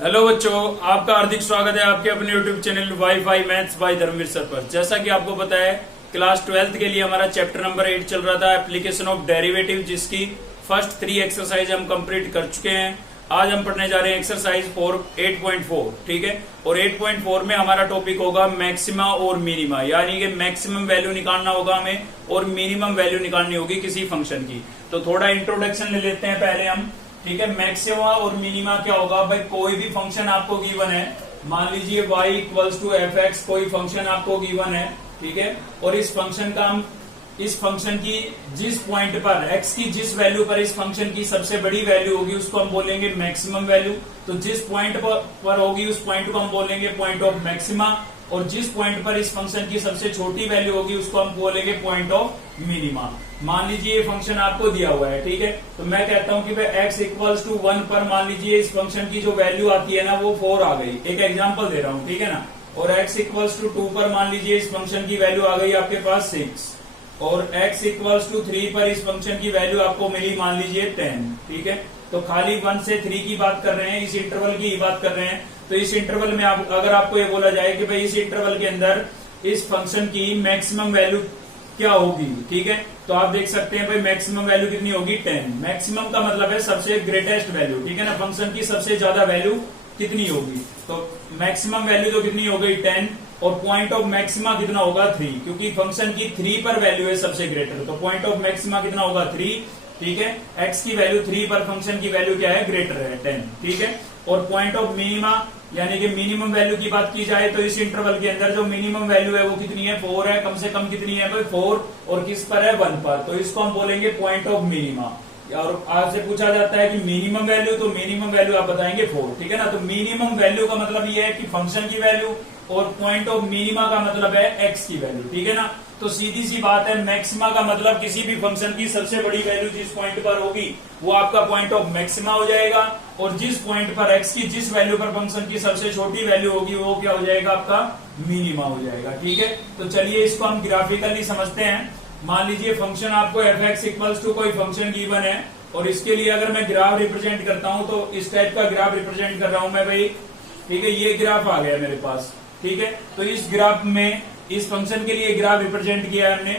Hello बच्चों, आपका हार्दिक स्वागत है आपके अपने YouTube channel WiFi maths by Dharmveer sir पर। जैसा कि आपको पता है, क्लास 12th के लिए हमारा चैप्टर नंबर 8 चल रहा था, एप्लीकेशन ऑफ डेरिवेटिव, जिसकी फर्स्ट 3 एक्सरसाइज हम कंप्लीट कर चुके हैं। आज हम पढ़ने जा रहे हैं एक्सरसाइज 8.4, ठीक है। और 8.4 में हमारा टॉपिक होगा मैक्सिमा और मिनिमा, यानी कि मैक्सिमम वैल्यू निकालना होगा हमें और मिनिमम वैल्यू निकालनी होगी किसी फंक्शन की। तो थोड़ा इंट्रोडक्शन ले लेते हैं पहले हम, ठीक है। मैक्सिमा और मिनिमा क्या होगा भाई, कोई भी फंक्शन आपको गिवन है, मान लीजिए y equals to f x, कोई फंक्शन आपको गिवन है, ठीक है। और इस फंक्शन का हम इस फंक्शन की जिस पॉइंट पर x की जिस वैल्यू पर इस फंक्शन की सबसे बड़ी वैल्यू होगी उसको हम बोलेंगे मैक्सिमम वैल्यू। तो जिस पॉइंट पर होगी उस पॉइंट को हम बोलेंगे पॉइंट ऑफ मैक्सिमा, और जिस पॉइंट पर इस फंक्शन की सबसे छोटी वैल्यू होगी उसको हम बोलेंगे पॉइंट ऑफ मिनिमा। मान लीजिए ये फंक्शन आपको दिया हुआ है, ठीक है। तो मैं कहता हूं कि भाई x इक्वल्स टू 1 पर मान लीजिए इस फंक्शन की जो वैल्यू आती है ना वो 4 आ गई। एक एग्जांपल दे रहा हूं, ठीक है ना। और x इक्वल्स टू 2 पर मान लीजिए इस फंक्शन की वैल्यू आ गई आपके पास 6, और x इक्वल्स टू 3 पर इस फंक्शन की वैल्यू आपको मिली मान लीजिए 10, ठीक है। तो खाली 1 से 3 की बात कर रहे हैं, इस इंटरवल की ही बात कर रहे हैं। तो इस इंटरवल में अगर आपको ये बोला जाए कि भाई इस इंटरवल के अंदर इस फंक्शन की मैक्सिमम वैल्यू क्या होगी, ठीक है। तो आप देख सकते हैं भाई मैक्सिमम वैल्यू कितनी होगी 10। मैक्सिमम का मतलब है सबसे ग्रेटेस्ट वैल्यू, ठीक है ना। फंक्शन की सबसे ज्यादा वैल्यू कितनी होगी, तो मैक्सिमम वैल्यू तो कितनी हो गई 10, और पॉइंट ऑफ मैक्सिमा कितना होगा 3, क्योंकि फंक्शन की 3 पर वैल्यू है सबसे ग्रेटर। तो पॉइंट ऑफ मैक्सिमा कितना होगा 3, ठीक है। x की वैल्यू 3 पर फंक्शन की वैल्यू क्या है, ग्रेटर है 10, ठीक है। और पॉइंट ऑफ मिनिमा यानी कि मिनिमम वैल्यू की बात की जाए तो इस इंटरवल के अंदर जो मिनिमम वैल्यू है वो कितनी है, 4 है। कम से कम कितनी है भाई 4, और किस पर है 1 पर, तो इसको हम बोलेंगे पॉइंट ऑफ मिनिमा। और आपसे पूछा जाता है कि मिनिमम वैल्यू, तो मिनिमम वैल्यू आप बताएंगे 4, ठीक है ना। तो मिनिमम वैल्यू का मतलब ये है कि फंक्शन की वैल्यू, और पॉइंट ऑफ मिनिमा का मतलब है x की वैल्यू, ठीक है ना। तो सीधी सी बात है, मैक्सिमा का मतलब किसी भी फंक्शन की सबसे बड़ी वैल्यू जिस पॉइंट पर होगी वो आपका पॉइंट ऑफ मैक्सिमा हो जाएगा, और जिस पॉइंट पर x की जिस वैल्यू पर फंक्शन की सबसे छोटी वैल्यू होगी वो क्या हो जाएगा, आपका मिनिमा हो जाएगा, ठीक है। तो चलिए इसको हम ग्राफिकली समझते हैं। मान लीजिए फंक्शन आपको एफ एक्स इक्वल्स टू कोई फंक्शन गिवन है, और इसके लिए अगर मैं ग्राफ रिप्रेजेंट करता हूं तो इस टाइप का ग्राफ रिप्रेजेंट कर रहा हूं मैं भाई, ठीक है। ये ग्राफ आ गया मेरे पास, ठीक है। तो इस ग्राफ में इस फंक्शन के लिए ग्राफ रिप्रेजेंट किया है हमने।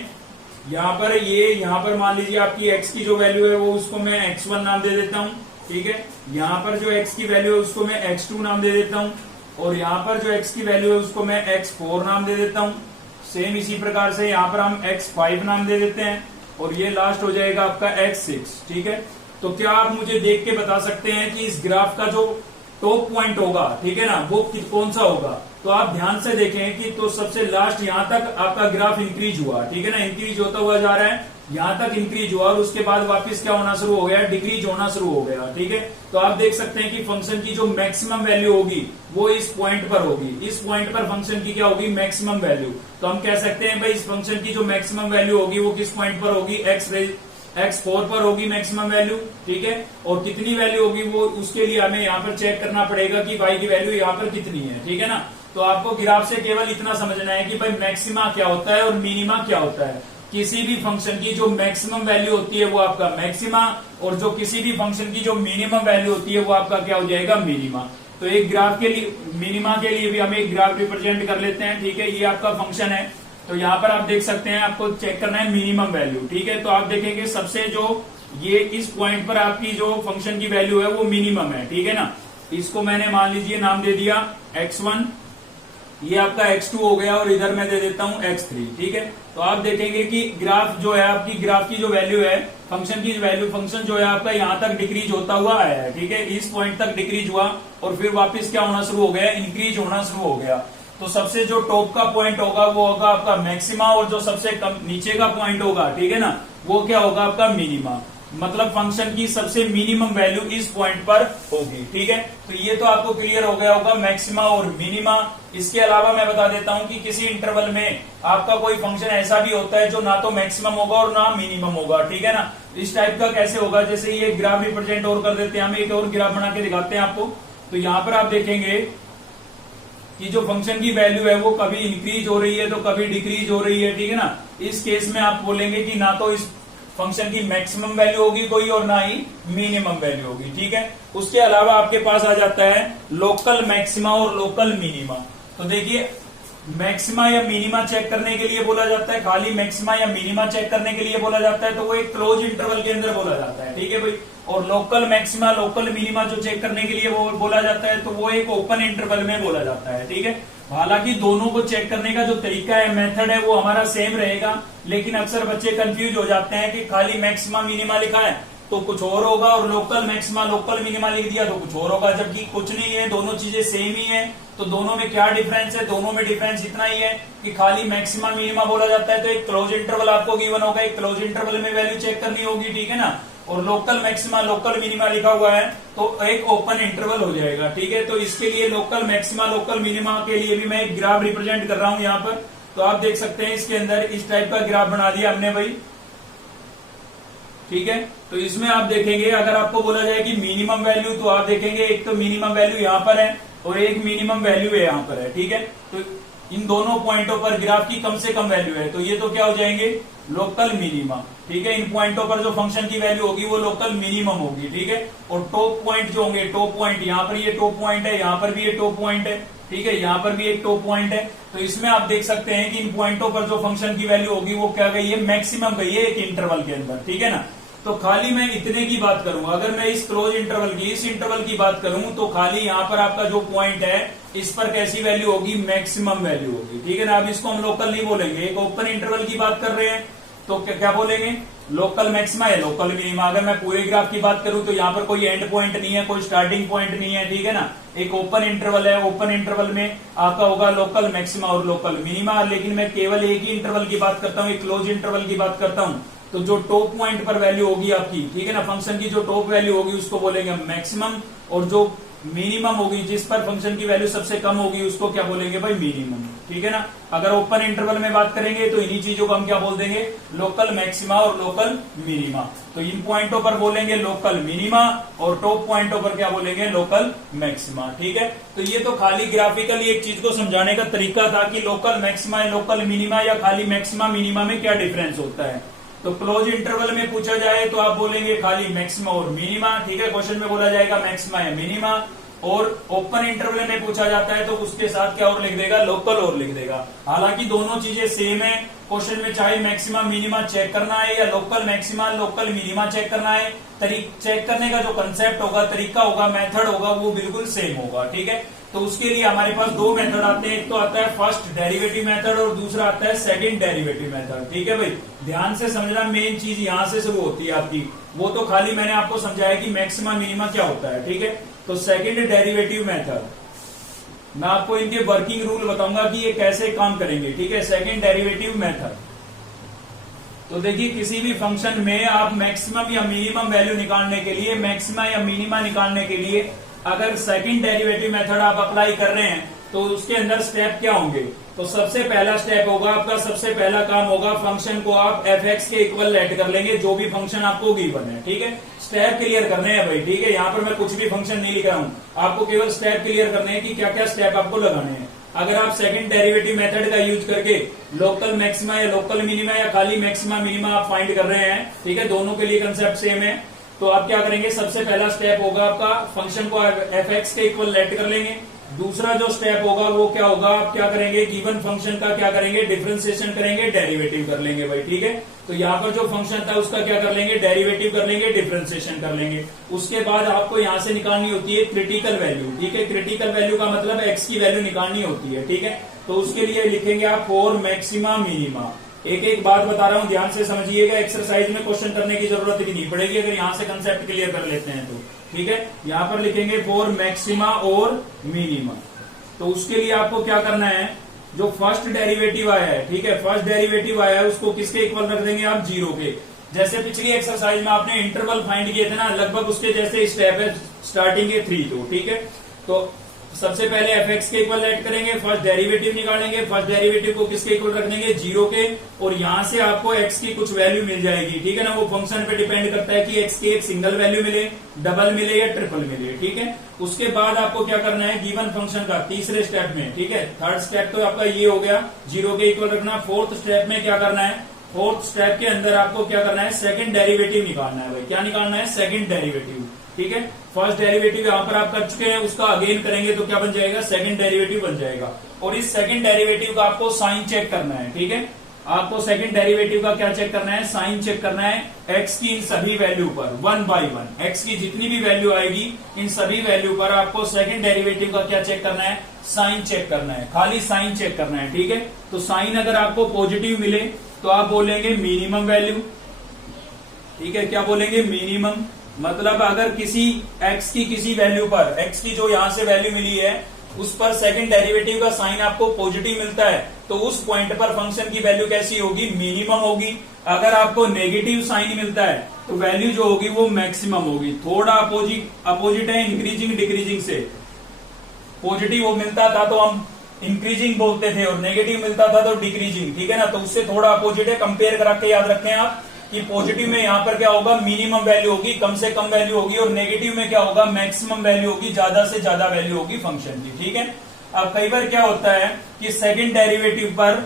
यहाँ पर मान लीजिए आपकी x की जो वैल्यू है वो उसको मैं x1 नाम दे देता हूँ, ठीक है। यहाँ पर जो x की वैल्यू है उसको मैं x2 नाम दे देता हूँ, और यहाँ पर जो x की वैल्यू है उसको मैं x4 नाम दे देता हूँ। सेम इसी प्रकार से यहाँ पर हम x5 नाम दे देते हैं, और ये लास्ट हो जाएगा आपका x6, ठीक है। तो क्या आप मुझे देख के बता सकते हैं कि इस ग्राफ का जो टॉप पॉइंट होगा, ठीक है ना, वो कौन सा होगा। तो आप ध्यान से देखें कि तो सबसे लास्ट यहां तक आपका ग्राफ इंक्रीज हुआ, ठीक है ना, इंक्रीज होता हुआ जा रहा है, यहां तक इंक्रीज हुआ, और उसके बाद वापस क्या होना शुरू हो गया, डिक्रीज होना शुरू हो गया, ठीक है। तो आप देख सकते हैं कि फंक्शन की जो मैक्सिमम वैल्यू होगी वो इस पॉइंट पर होगी, इस पॉइंट पर फंक्शन की क्या होगी, मैक्सिमम वैल्यू। तो हम कह सकते हैं भाई इस फंक्शन की जो मैक्सिमम वैल्यू होगी वो किस पॉइंट पर होगी, x4 पर होगी मैक्सिमम वैल्यू, ठीक है। और कितनी वैल्यू होगी वो उसके लिए हमें यहाँ पर चेक करना पड़ेगा कि y की वैल्यू यहाँ पर कितनी है, ठीक है ना। तो आपको ग्राफ से केवल इतना समझना है कि भाई मैक्सिमा क्या होता है और मिनिमा क्या होता है। किसी भी फंक्शन की जो मैक्सिमम वैल्यू होती है वो आपका मैक्सिमा, और जो किसी भी फंक्शन की जो मिनिमम वैल्यू होती है वो आपका क्या हो जाएगा, मिनिमा। तो एक ग्राफ के लिए, मिनिमा के लिए भी हम एक ग्राफ रिप्रेजेंट कर लेते हैं, ठीक है। ये आपका फंक्शन है, तो यहाँ पर आप देख सकते हैं, आपको चेक करना है मिनिमम वैल्यू, ठीक है। तो आप देखेंगे सबसे जो ये इस पॉइंट पर आपकी जो फंक्शन की वैल्यू है वो मिनिमम है, ठीक है ना। इसको मैंने मान लीजिए नाम दे दिया x1, ये आपका x2 हो गया, और इधर मैं दे देता हूं x3, ठीक है। तो आप देखेंगे कि ग्राफ जो है आपकी, ग्राफ की जो वैल्यू है फंक्शन की वैल्यू, फंक्शन जो है आपका यहाँ तक डिक्रीज होता हुआ आया है, ठीक है। इस पॉइंट तक डिक्रीज हुआ और फिर वापस क्या होना शुरू हो गया, इंक्रीज होना शुरू हो गया। तो सबसे जो टॉप का पॉइंट होगा वो होगा आपका मैक्सिमा, और जो सबसे कम नीचे का पॉइंट होगा, ठीक है ना, वो क्या होगा आपका मिनिमा। मतलब फंक्शन की सबसे मिनिमम वैल्यू इस पॉइंट पर होगी, ठीक है। तो ये तो आपको क्लियर हो गया होगा मैक्सिमा और मिनिमा। इसके अलावा मैं बता देता हूं कि किसी इंटरवल में आपका कोई फंक्शन ऐसा भी होता है जो ना तो मैक्सिमम होगा और ना मिनिमम होगा, ठीक है ना। इस टाइप का कैसे होगा, जैसे ये ग्राफ रिप्रेजेंट और कर देते हैं, हम एक और ग्राफ बना के दिखाते हैं आपको। तो यहाँ पर आप देखेंगे कि जो फंक्शन की वैल्यू है वो कभी इंक्रीज हो रही है तो कभी डिक्रीज हो रही है, ठीक है ना। इस केस में आप बोलेंगे कि ना तो इस फंक्शन की मैक्सिमम वैल्यू होगी कोई और ना ही मिनिमम वैल्यू होगी। ठीक है, उसके अलावा आपके पास आ जाता है लोकल मैक्सिमा और लोकल मिनिमा। तो देखिए मैक्सिमा या मिनिमा चेक करने के लिए बोला जाता है, खाली मैक्सिमा या मिनिमा चेक करने के लिए बोला जाता है तो वो एक क्लोज इंटरवल के अंदर बोला जाता है। ठीक है भाई, और लोकल मैक्सिमा लोकल मिनिमा जो चेक करने के लिए वो बोला जाता है तो वो एक ओपन इंटरवल में बोला जाता है। ठीक है, हालांकि दोनों को चेक करने का जो तरीका है, मेथड है, वो हमारा सेम रहेगा, लेकिन अक्सर बच्चे कंफ्यूज हो जाते हैं कि खाली मैक्सिमा मिनिमा लिखा है तो कुछ और होगा और लोकल मैक्सिमा लोकल मिनिमा लिख दिया तो कुछ और होगा, जबकि कुछ नहीं है, दोनों चीजें सेम ही है। तो दोनों में क्या डिफरेंस है? दोनों में डिफरेंस इतना ही है कि खाली मैक्सिमा मिनिमा बोला जाता है तो एक क्लोज इंटरवल आपको गिवन होगा, एक क्लोज इंटरवल में वैल्यू चेक करनी होगी। ठीक है ना, और लोकल मैक्सिमा लोकल मिनिमा लिखा हुआ है तो एक ओपन इंटरवल हो जाएगा। ठीक है, तो इसके लिए लोकल मैक्सिमा लोकल मिनिमा के लिए भी मैं एक ग्राफ रिप्रेजेंट कर रहा हूं यहाँ पर। तो आप देख सकते हैं इसके अंदर इस टाइप का ग्राफ बना दिया हमने भाई। ठीक है, तो इसमें आप देखेंगे अगर आपको बोला जाए कि मिनिमम वैल्यू, तो आप देखेंगे एक तो मिनिमम वैल्यू यहाँ पर है और एक मिनिमम वैल्यू है यहाँ पर है। ठीक है, तो इन दोनों पॉइंटों पर ग्राफ की कम से कम वैल्यू है तो ये तो क्या हो जाएंगे? Local minima. ठीक है, इन पॉइंटों पर जो फंक्शन की वैल्यू होगी वो लोकल मिनिमम होगी। ठीक है, और टॉप पॉइंट जो होंगे, टॉप पॉइंट यहाँ पर ये टॉप पॉइंट है, यहाँ पर भी ये टॉप पॉइंट है। ठीक है, यहाँ पर भी एक टॉप पॉइंट है। तो इसमें आप देख सकते हैं कि इन पॉइंटों पर जो फंक्शन की वैल्यू होगी वो क्या गई है? मैक्सिमम गई है एक इंटरवल के अंदर। ठीक है ना, तो खाली मैं इतने की बात करूं, अगर मैं इस क्लोज इंटरवल की, इस इंटरवल की बात करूं तो खाली यहाँ पर आपका जो पॉइंट है इस पर कैसी वैल्यू होगी? मैक्सिमम वैल्यू होगी। ठीक है ना, अब इसको हम लोकल नहीं बोलेंगे, एक ओपन इंटरवल की बात कर रहे हैं तो क्या बोलेंगे? लोकल मैक्सिमा या लोकल मिनिमा। अगर मैं पूरे ग्राफ की बात करूं तो यहाँ पर कोई एंड पॉइंट नहीं है, कोई स्टार्टिंग पॉइंट नहीं है। ठीक है ना, एक ओपन इंटरवल है, ओपन इंटरवल में आपका होगा लोकल मैक्सिमा और लोकल मिनिमा। लेकिन मैं केवल एक ही इंटरवल की बात करता हूँ, एक क्लोज इंटरवल की बात करता हूँ। तो जो टॉप पॉइंट पर वैल्यू होगी आपकी, ठीक है ना, फंक्शन की जो टॉप वैल्यू होगी उसको बोलेंगे मैक्सिमम, और जो मिनिमम होगी जिस पर फंक्शन की वैल्यू सबसे कम होगी उसको क्या बोलेंगे भाई? मिनिमम। ठीक है ना, अगर ओपन इंटरवल में बात करेंगे तो इन्हीं चीजों को हम क्या बोल देंगे? लोकल मैक्सिमा और लोकल मिनिमा। तो इन पॉइंटों पर बोलेंगे लोकल मिनिमा और टॉप पॉइंटों पर क्या बोलेंगे? Local maxima. ठीक है, तो ये तो खाली ग्राफिकली एक चीज को समझाने का तरीका था कि लोकल मैक्सिमा या लोकल मिनिमा या खाली मैक्सिमा मिनिमा में क्या डिफरेंस होता है। तो क्लोज इंटरवल में पूछा जाए तो आप बोलेंगे खाली मैक्सिमा और मिनिमा। ठीक है, क्वेश्चन में बोला जाएगा मैक्सिमा या मिनिमा। और ओपन इंटरवल में पूछा जाता है तो उसके साथ क्या और लिख देगा? लोकल और लिख देगा। हालांकि दोनों चीजें सेम है, क्वेश्चन में चाहे मैक्सिमा मिनिमा चेक करना है या local maxima local minima check करना है, चेक करने का जो कंसेप्ट होगा, तरीका होगा, मेथड होगा, वो बिल्कुल सेम होगा। ठीक है, तो उसके लिए हमारे पास दो मेथड आते हैं, एक तो आता है फर्स्ट डेरिवेटिव मेथड और दूसरा आता है सेकंड डेरिवेटिव मेथड। ठीक है भाई, ध्यान से समझना, मेन चीज यहां से शुरू होती है आपकी। वो तो खाली मैंने आपको समझाया कि मैक्सिमा मिनिमा क्या होता है। ठीक है, तो सेकंड डेरिवेटिव मेथड मैं आपको इनके वर्किंग रूल बताऊंगा कि ये कैसे काम करेंगे। ठीक है, सेकंड डेरिवेटिव मेथड, तो देखिए किसी भी फंक्शन में आप मैक्सिमम या मिनिमम वैल्यू निकालने के लिए, मैक्सिमा या मिनिमा निकालने के लिए अगर सेकंड डेरिवेटिव मेथड आप अप्लाई कर रहे हैं तो उसके अंदर स्टेप क्या होंगे? तो सबसे पहला स्टेप होगा आपका, सबसे पहला काम होगा फंक्शन को आप f(x) के इक्वल लेट कर लेंगे, जो भी फंक्शन आपको गिवन है। ठीक है, स्टेप क्लियर करने हैं भाई। ठीक है, यहाँ पर मैं कुछ भी फंक्शन नहीं लिख रहा हूँ, आपको केवल स्टेप क्लियर करने हैं कि क्या क्या स्टेप आपको लगाने हैं। अगर आप सेकंड डेरिवेटिव मेथड का यूज करके लोकल मैक्सिमा या लोकल मिनिमा या खाली मैक्सिमा मिनिमा आप फाइंड कर रहे हैं, ठीक है, दोनों के लिए कंसेप्ट सेम है, तो आप क्या करेंगे? सबसे पहला स्टेप होगा आपका फंक्शन को f(x) के इक्वल लेट कर लेंगे। दूसरा जो स्टेप होगा वो क्या होगा? आप क्या करेंगे? गिवन फंक्शन का क्या करेंगे? डिफरेंशिएशन करेंगे, डेरिवेटिव कर लेंगे भाई। ठीक है, तो यहाँ पर जो फंक्शन था उसका क्या कर लेंगे? डेरिवेटिव कर लेंगे, डिफरेंशिएशन कर लेंगे। उसके बाद आपको यहाँ से निकालनी होती है क्रिटिकल वैल्यू। ठीक है, क्रिटिकल वैल्यू का मतलब x की वैल्यू निकालनी होती है। ठीक है, तो उसके लिए लिखेंगे आप फॉर मैक्सिमा मिनिमा। एक एक बात बता रहा हूं, ध्यान से समझिएगा, एक्सरसाइज में क्वेश्चन करने की जरूरत ही नहीं पड़ेगी अगर यहां से कंसेप्ट क्लियर कर लेते हैं तो। ठीक है, यहां पर लिखेंगे फॉर मैक्सिमा और मिनिमा। तो उसके लिए आपको क्या करना है? जो फर्स्ट डेरिवेटिव आया है, ठीक है, फर्स्ट डेरिवेटिव आया है उसको किसके इक्वल रख देंगे आप? 0 के। जैसे पिछली एक्सरसाइज में आपने इंटरवल फाइंड किए थे ना, लगभग उसके जैसे स्टेप है, स्टार्टिंग के 3 तो। ठीक है, तो सबसे पहले f(x) के इक्वल लेट करेंगे, फर्स्ट डेरिवेटिव निकालेंगे, फर्स्ट डेरिवेटिव को किसके इक्वल रख देंगे? 0 के, और यहां से आपको x की कुछ वैल्यू मिल जाएगी। ठीक है ना, वो फंक्शन पे डिपेंड करता है कि x की एक सिंगल वैल्यू मिले, डबल मिले या ट्रिपल मिले। ठीक है, उसके बाद आपको क्या करना है? गिवन फंक्शन का तीसरे स्टेप में, ठीक है, थर्ड स्टेप तो आपका ये हो गया 0 के इक्वल रखना। फोर्थ स्टेप में क्या करना है? फोर्थ स्टेप के अंदर आपको क्या करना है, सेकंड डेरिवेटिव निकालना है भाई। क्या निकालना है, सेकंड डेरिवेटिव। ठीक है, फर्स्ट डेरिवेटिव यहां पर आप कर चुके हैं, उसका अगेन करेंगे तो क्या बन जाएगा, सेकंड डेरिवेटिव बन जाएगा। और इस सेकंड डेरिवेटिव का आपको साइन चेक करना है। ठीक है, आपको सेकंड डेरिवेटिव का क्या चेक करना है, साइन चेक करना है एक्स की इन सभी वैल्यू पर 1 बाई 1। एक्स की जितनी भी वैल्यू आएगी इन सभी वैल्यू पर आपको सेकंड डेरिवेटिव का क्या चेक करना है, साइन चेक करना है, खाली साइन चेक करना है। ठीक है, तो साइन अगर आपको पॉजिटिव मिले तो आप बोलेंगे मिनिमम वैल्यू। ठीक है, क्या बोलेंगे, मिनिमम। मतलब अगर किसी एक्स की किसी वैल्यू पर, एक्स की जो यहां से वैल्यू मिली है उस पर सेकंड डेरिवेटिव का साइन आपको पॉजिटिव मिलता है तो उस पॉइंट पर फंक्शन की वैल्यू कैसी होगी, मिनिमम होगी। अगर आपको नेगेटिव साइन मिलता है तो वैल्यू जो होगी वो मैक्सिमम होगी। थोड़ा अपोजिट है इंक्रीजिंग डिक्रीजिंग से। पॉजिटिव वो मिलता था तो हम इंक्रीजिंग बोलते थे और नेगेटिव मिलता था तो डिक्रीजिंग। ठीक है ना, तो उससे थोड़ा अपोजिट है। कंपेयर करा के याद रखें आप कि पॉजिटिव में यहां पर क्या होगा, मिनिमम वैल्यू होगी, कम से कम वैल्यू होगी, और नेगेटिव में क्या होगा, मैक्सिमम वैल्यू होगी, ज्यादा से ज्यादा वैल्यू होगी फंक्शन की। ठीक है, अब कई बार क्या होता है कि सेकंड डेरिवेटिव पर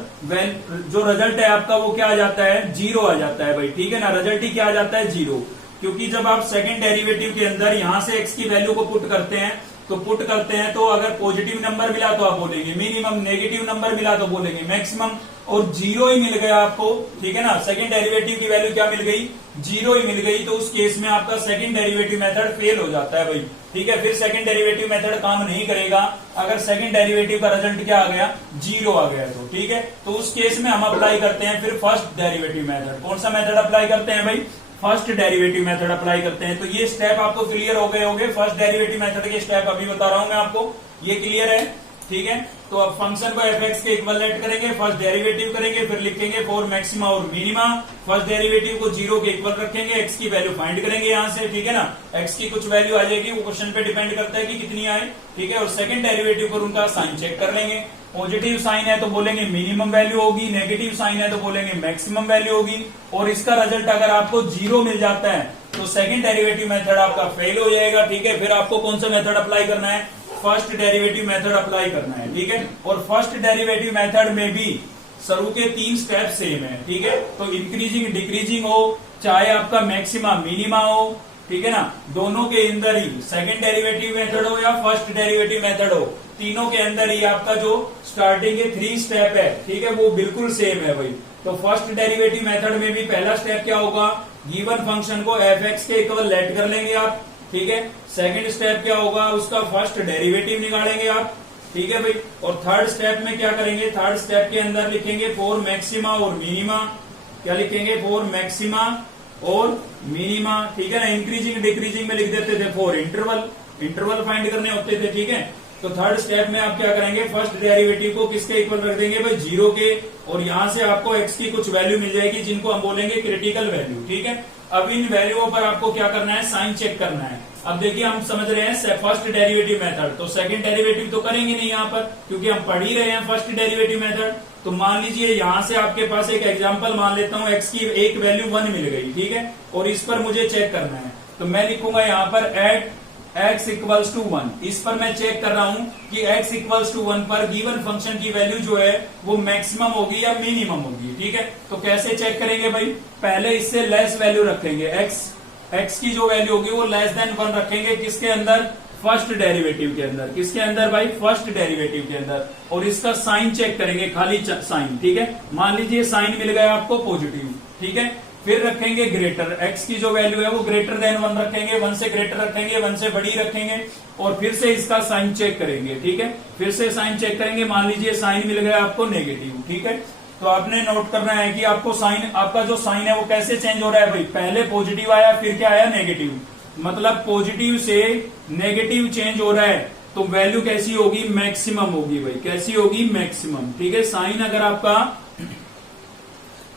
जो रिजल्ट है आपका वो क्या आ जाता है, जीरो आ जाता है भाई। ठीक है ना, रिजल्ट ही क्या आ जाता है, जीरो। क्योंकि जब आप सेकंड डेरिवेटिव के अंदर यहां से एक्स की वैल्यू को पुट करते हैं तो अगर पॉजिटिव नंबर मिला तो आप बोलेंगे मिनिमम, नेगेटिव नंबर मिला तो बोलेंगे मैक्सिमम, और जीरो ही मिल गया आपको। ठीक है ना, सेकंड डेरिवेटिव की वैल्यू क्या मिल गई, जीरो ही मिल गई, तो उस केस में आपका सेकंड डेरिवेटिव मेथड फेल हो जाता है भाई। ठीक है, फिर सेकंड डेरिवेटिव मेथड काम नहीं करेगा अगर सेकंड डेरिवेटिव का रिजल्ट क्या आ गया, जीरो आ गया तो। ठीक है, तो उस केस में हम अप्लाई करते हैं फिर फर्स्ट डेरिवेटिव मेथड। कौन सा मेथड अप्लाई करते हैं भाई, फर्स्ट डेरिवेटिव मेथड अप्लाई करते हैं। तो ये स्टेप आपको क्लियर हो गए होंगे। फर्स्ट डेरिवेटिव मेथड के स्टेप अभी बता रहा हूं मैं आपको, ये क्लियर है। ठीक है, तो अब फंक्शन को एफ एक्स के इक्वल लेट करेंगे, फर्स्ट डेरिवेटिव करेंगे, फिर लिखेंगे फॉर मैक्सिमा और मिनिमा। फर्स्ट डेरिवेटिव को जीरो के इक्वल रखेंगे, एक्स की वैल्यू फाइंड करेंगे यहां से। ठीक है ना, एक्स की कुछ वैल्यू आ जाएगी, वो क्वेश्चन पे डिपेंड करता है कि कितनी आए। ठीक है, और सेकंड डेरिवेटिव पर उनका साइन चेक कर लेंगे। पॉजिटिव साइन है तो बोलेंगे मिनिमम वैल्यू होगी, नेगेटिव साइन है तो बोलेंगे मैक्सिमम वैल्यू होगी। और इसका रिजल्ट अगर आपको जीरो मिल जाता है तो सेकंड डेरिवेटिव मेथड आपका फेल हो जाएगा। ठीक है, फिर आपको कौन सा मेथड अप्लाई करना है, फर्स्ट डेरिवेटिव मेथड अप्लाई करना है। ठीक है, और फर्स्ट डेरिवेटिव मेथड में भी शुरू के 3 स्टेप सेम है। ठीक है, तो इंक्रीजिंग डिक्रीजिंग हो, चाहे आपका मैक्सिमा मिनिमा हो, ठीक है ना, दोनों के अंदर ही सेकंड डेरिवेटिव मेथड हो या फर्स्ट डेरिवेटिव मेथड हो, तीनों के अंदर ही आपका जो स्टार्टिंग के 3 स्टेप है, ठीक है, वो बिल्कुल सेम है भाई। तो फर्स्ट डेरिवेटिव मेथड में भी पहला स्टेप क्या होगा, गिवन फंक्शन को एफ एक्स के इक्वल लेट कर लेंगे आप। ठीक है, सेकंड स्टेप क्या होगा, उसका फर्स्ट डेरिवेटिव निकालेंगे आप। ठीक है भाई, और थर्ड स्टेप में क्या करेंगे, थर्ड स्टेप के अंदर लिखेंगे फॉर मैक्सिमा और मिनिमा। क्या लिखेंगे, फॉर मैक्सिमा और मिनिमा। ठीक है ना, इंक्रीजिंग डिक्रीजिंग में लिख देते थे फॉर इंटरवल फाइंड करने होते थे। ठीक है, तो थर्ड स्टेप में आप क्या करेंगे, फर्स्ट डेरिवेटिव को किसके इक्वल रख देंगे भाई, जीरो के, और यहां से आपको एक्स की कुछ वैल्यू मिल जाएगी जिनको हम बोलेंगे क्रिटिकल वैल्यू। ठीक है, अब इन वैल्यूओं पर आपको क्या करना है, साइन चेक करना है। अब देखिए हम समझ रहे हैं फर्स्ट डेरिवेटिव मेथड, तो सेकंड डेरिवेटिव तो करेंगे नहीं यहाँ पर क्योंकि हम पढ़ ही रहे हैं फर्स्ट डेरिवेटिव मेथड। तो मान लीजिए यहां से आपके पास एक एग्जांपल मान लेता हूं, एक्स की एक वैल्यू 1 मिल गई। ठीक है, और इस पर मुझे चेक करना है, तो मैं लिखूंगा यहाँ पर एट x इक्वल्स टू 1। इस पर मैं चेक कर रहा हूं कि x इक्वल्स टू 1 पर गिवन फंक्शन की वैल्यू जो है वो मैक्सिमम होगी या मिनिमम होगी। ठीक है, तो कैसे चेक करेंगे भाई, पहले इससे लेस वैल्यू रखेंगे, x की जो वैल्यू होगी वो लेस देन 1 रखेंगे, किसके अंदर, फर्स्ट डेरिवेटिव के अंदर। किसके अंदर भाई, फर्स्ट डेरिवेटिव के अंदर। और इसका साइन चेक करेंगे, खाली साइन। ठीक है, मान लीजिए साइन मिल गया आपको पॉजिटिव। ठीक है, फिर रखेंगे ग्रेटर, x की जो वैल्यू है वो ग्रेटर देन 1 रखेंगे, 1 से ग्रेटर रखेंगे, 1 से बड़ी रखेंगे, और फिर से इसका साइन चेक करेंगे। ठीक है, फिर से साइन चेक करेंगे, मान लीजिए साइन मिल गया आपको नेगेटिव। ठीक है, तो आपने नोट करना है कि आपको साइन, आपका जो साइन है वो कैसे चेंज हो रहा है भाई, पहले पॉजिटिव आया फिर क्या आया, नेगेटिव। मतलब पॉजिटिव से नेगेटिव चेंज हो रहा है तो वैल्यू कैसी होगी, मैक्सिमम होगी भाई। कैसी होगी, मैक्सिमम। ठीक है, साइन अगर आपका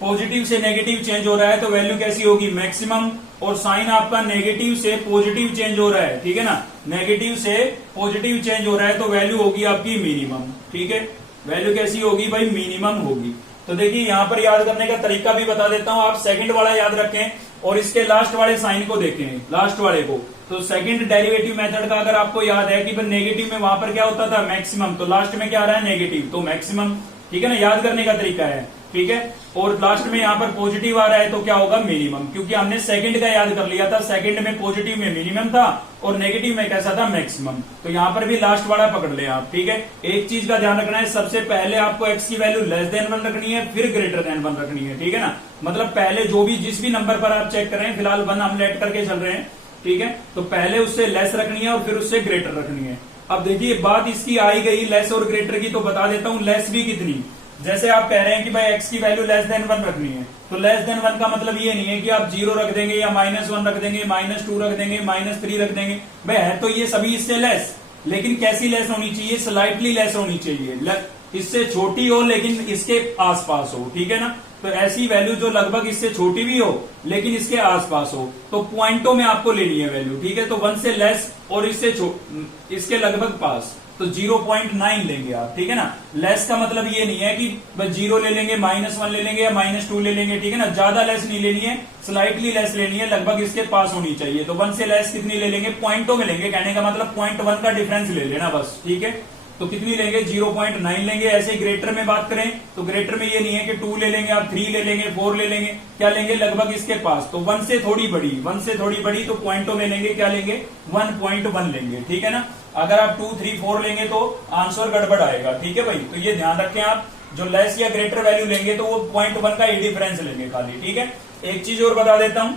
पॉजिटिव से नेगेटिव चेंज हो रहा है तो वैल्यू कैसी होगी, मैक्सिमम। और साइन आपका नेगेटिव से पॉजिटिव चेंज हो रहा है, ठीक है ना, नेगेटिव से पॉजिटिव चेंज हो रहा है तो वैल्यू होगी आपकी मिनिमम। ठीक है, वैल्यू कैसी होगी भाई, मिनिमम होगी। तो देखिए यहां पर याद करने का तरीका भी बता देता हूं, आप सेकंड वाला याद रखें और इसके लास्ट वाले साइन को देखें, लास्ट वाले को। तो सेकंड डेरिवेटिव मेथड का अगर आपको याद है कि नेगेटिव में वहां पर क्या होता था, मैक्सिमम, तो लास्ट में क्या आ रहा है, नेगेटिव, तो मैक्सिमम। ठीक है ना, याद करने का तरीका है, ठीक है। और लास्ट में यहाँ पर पॉजिटिव आ रहा है तो क्या होगा, मिनिमम, क्योंकि हमने सेकंड का याद कर लिया था, सेकंड में पॉजिटिव में मिनिमम था और नेगेटिव में कैसा था, मैक्सिमम। तो यहाँ पर भी लास्ट वाला पकड़ ले आप, ठीक है। एक चीज का ध्यान रखना है, सबसे पहले आपको एक्स की वैल्यू लेस देन 1 रखनी है, फिर ग्रेटर देन 1 रखनी है, ठीक है ना। मतलब पहले जो भी जिस भी नंबर पर आप चेक कर रहे हैं, फिलहाल 1 हम लेट करके चल रहे हैं, ठीक है। तो पहले उससे लेस रखनी है और फिर उससे ग्रेटर रखनी है। अब देखिए बात इसकी आई गई लेस और ग्रेटर की, तो बता देता हूं लेस भी कितनी। जैसे आप कह रहे हैं कि भाई एक्स की वैल्यू लेस देन 1 रखनी है, तो लेस देन 1 का मतलब ये नहीं है कि आप 0 रख देंगे या -1 रख देंगे, -2 रख देंगे, -3 रख देंगे। भाई है तो ये सभी इससे लेस, लेकिन कैसी लेस होनी चाहिए, स्लाइटली लेस होनी चाहिए, इससे छोटी हो लेकिन इसके आसपास हो, ठीक है ना। तो ऐसी वैल्यू जो लगभग इससे छोटी भी हो लेकिन इसके आसपास हो, तो पॉइंटों में आपको लेनी है वैल्यू, ठीक है। तो 1 से लेस और इसके लगभग पास, तो 0.9 लेंगे आप, ठीक है ना। लेस का मतलब ये नहीं है कि बस 0 ले लेंगे, -1 ले लेंगे या -2 ले लेंगे, ठीक है ना। ज्यादा लेस नहीं लेनी है, स्लाइटली लेस लेनी है, लगभग इसके पास होनी चाहिए। तो 1 से लेस कितनी ले लेंगे, पॉइंटों में लेंगे, कहने का मतलब 0.1 का डिफरेंस ले लेना बस, ठीक है। तो कितनी लेंगे, 0.9 लेंगे। ऐसे ही ग्रेटर में बात करें तो ग्रेटर में ये नहीं है कि 2 ले लेंगे आप, 3 ले लेंगे, 4 ले लेंगे, क्या लेंगे, लगभग इसके पास। तो 1 से थोड़ी बड़ी, 1 से थोड़ी बड़ी, तो पॉइंटों में लेंगे, क्या लेंगे, 1.1 लेंगे, ठीक है ना। अगर आप 2, 3, 4 लेंगे तो आंसर गड़बड़ आएगा, ठीक है भाई। तो ये ध्यान रखें आप, जो लेस या ग्रेटर वैल्यू लेंगे तो वो 0.1 का ही डिफरेंस लेंगे खाली, ठीक है। एक चीज और बता देता हूं,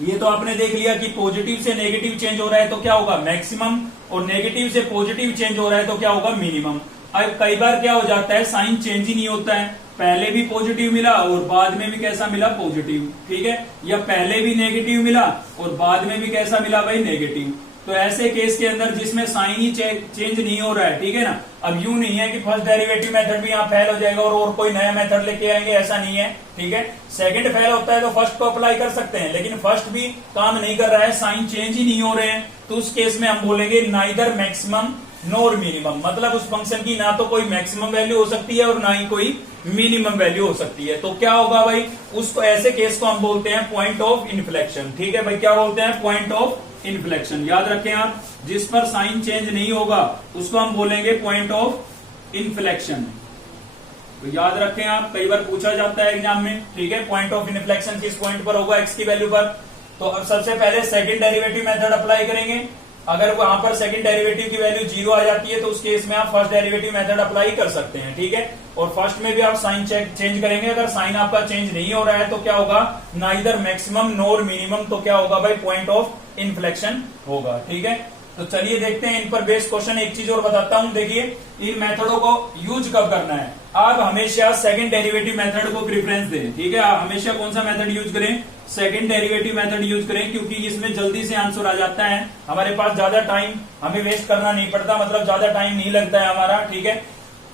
ये तो आपने देख लिया कि पॉजिटिव से नेगेटिव चेंज हो रहा है तो क्या होगा, मैक्सिमम, और नेगेटिव से पॉजिटिव चेंज हो रहा है तो क्या होगा, मिनिमम। अब कई बार क्या हो जाता है, साइन चेंज ही नहीं होता है, पहले भी पॉजिटिव मिला और बाद में भी कैसा मिला, पॉजिटिव, ठीक है। या पहले भी नेगेटिव मिला और बाद में भी कैसा मिला भाई, नेगेटिव। तो ऐसे केस के अंदर जिसमें साइन ही चेंज नहीं हो रहा है, ठीक है ना। अब यूं नहीं है कि फर्स्ट डेरिवेटिव मेथड भी यहाँ फेल हो जाएगा और कोई नया मेथड लेके आएंगे, ऐसा नहीं है, ठीक है। सेकंड फेल होता है तो फर्स्ट को अप्लाई कर सकते हैं, लेकिन फर्स्ट भी काम नहीं कर रहा है, साइन चेंज ही नहीं हो रहे हैं, तो उस केस में हम बोलेंगे नाइदर मैक्सिमम नोर मिनिमम। मतलब उस फंक्शन की ना तो कोई मैक्सिमम वैल्यू हो सकती है और ना ही कोई मिनिमम वैल्यू हो सकती है। तो क्या होगा भाई, उसको ऐसे केस को हम बोलते हैं पॉइंट ऑफ इन्फ्लेक्शन, ठीक है भाई। क्या बोलते हैं, पॉइंट ऑफ इन्फ्लेक्शन। याद रखें आप, जिस पर साइन चेंज नहीं होगा उसको हम बोलेंगे पॉइंट ऑफ इन्फ्लेक्शन। तो याद रखें आप, कई बार पूछा जाता है एग्जाम में, ठीक है। पॉइंट ऑफ इन्फ्लेक्शन किस पॉइंट पर होगा, एक्स की वैल्यू पर। तो अब सबसे पहले सेकंड डेरिवेटिव मेथड अप्लाई करेंगे। अगर वहां पर सेकंड डेरिवेटिव की वैल्यू 0 आ जाती है तो उस केस में आप फर्स्ट डेरिवेटिव मेथड अप्लाई कर सकते हैं, ठीक है। और फर्स्ट में भी आप साइन चेंज करेंगे, अगर साइन आपका चेंज नहीं हो रहा है तो क्या होगा, नाइदर मैक्सिमम नोर मिनिमम, तो क्या होगा भाई, पॉइंट ऑफ इन्फ्लेक्शन होगा, ठीक है। तो चलिए देखते हैं इन पर बेस्ड क्वेश्चन। एक चीज और बताता हूं, देखिए इन मेथडों को यूज कब करना है। आप हमेशा सेकंड डेरिवेटिव मेथड को प्रेफरेंस दें, ठीक है। आप हमेशा कौन सा मेथड यूज करें, सेकंड डेरिवेटिव मेथड यूज करें, क्योंकि इसमें जल्दी से आंसर आ जाता है, हमारे पास ज्यादा टाइम हमें वेस्ट करना नहीं पड़ता, मतलब ज्यादा टाइम नहीं लगता है हमारा, ठीक है।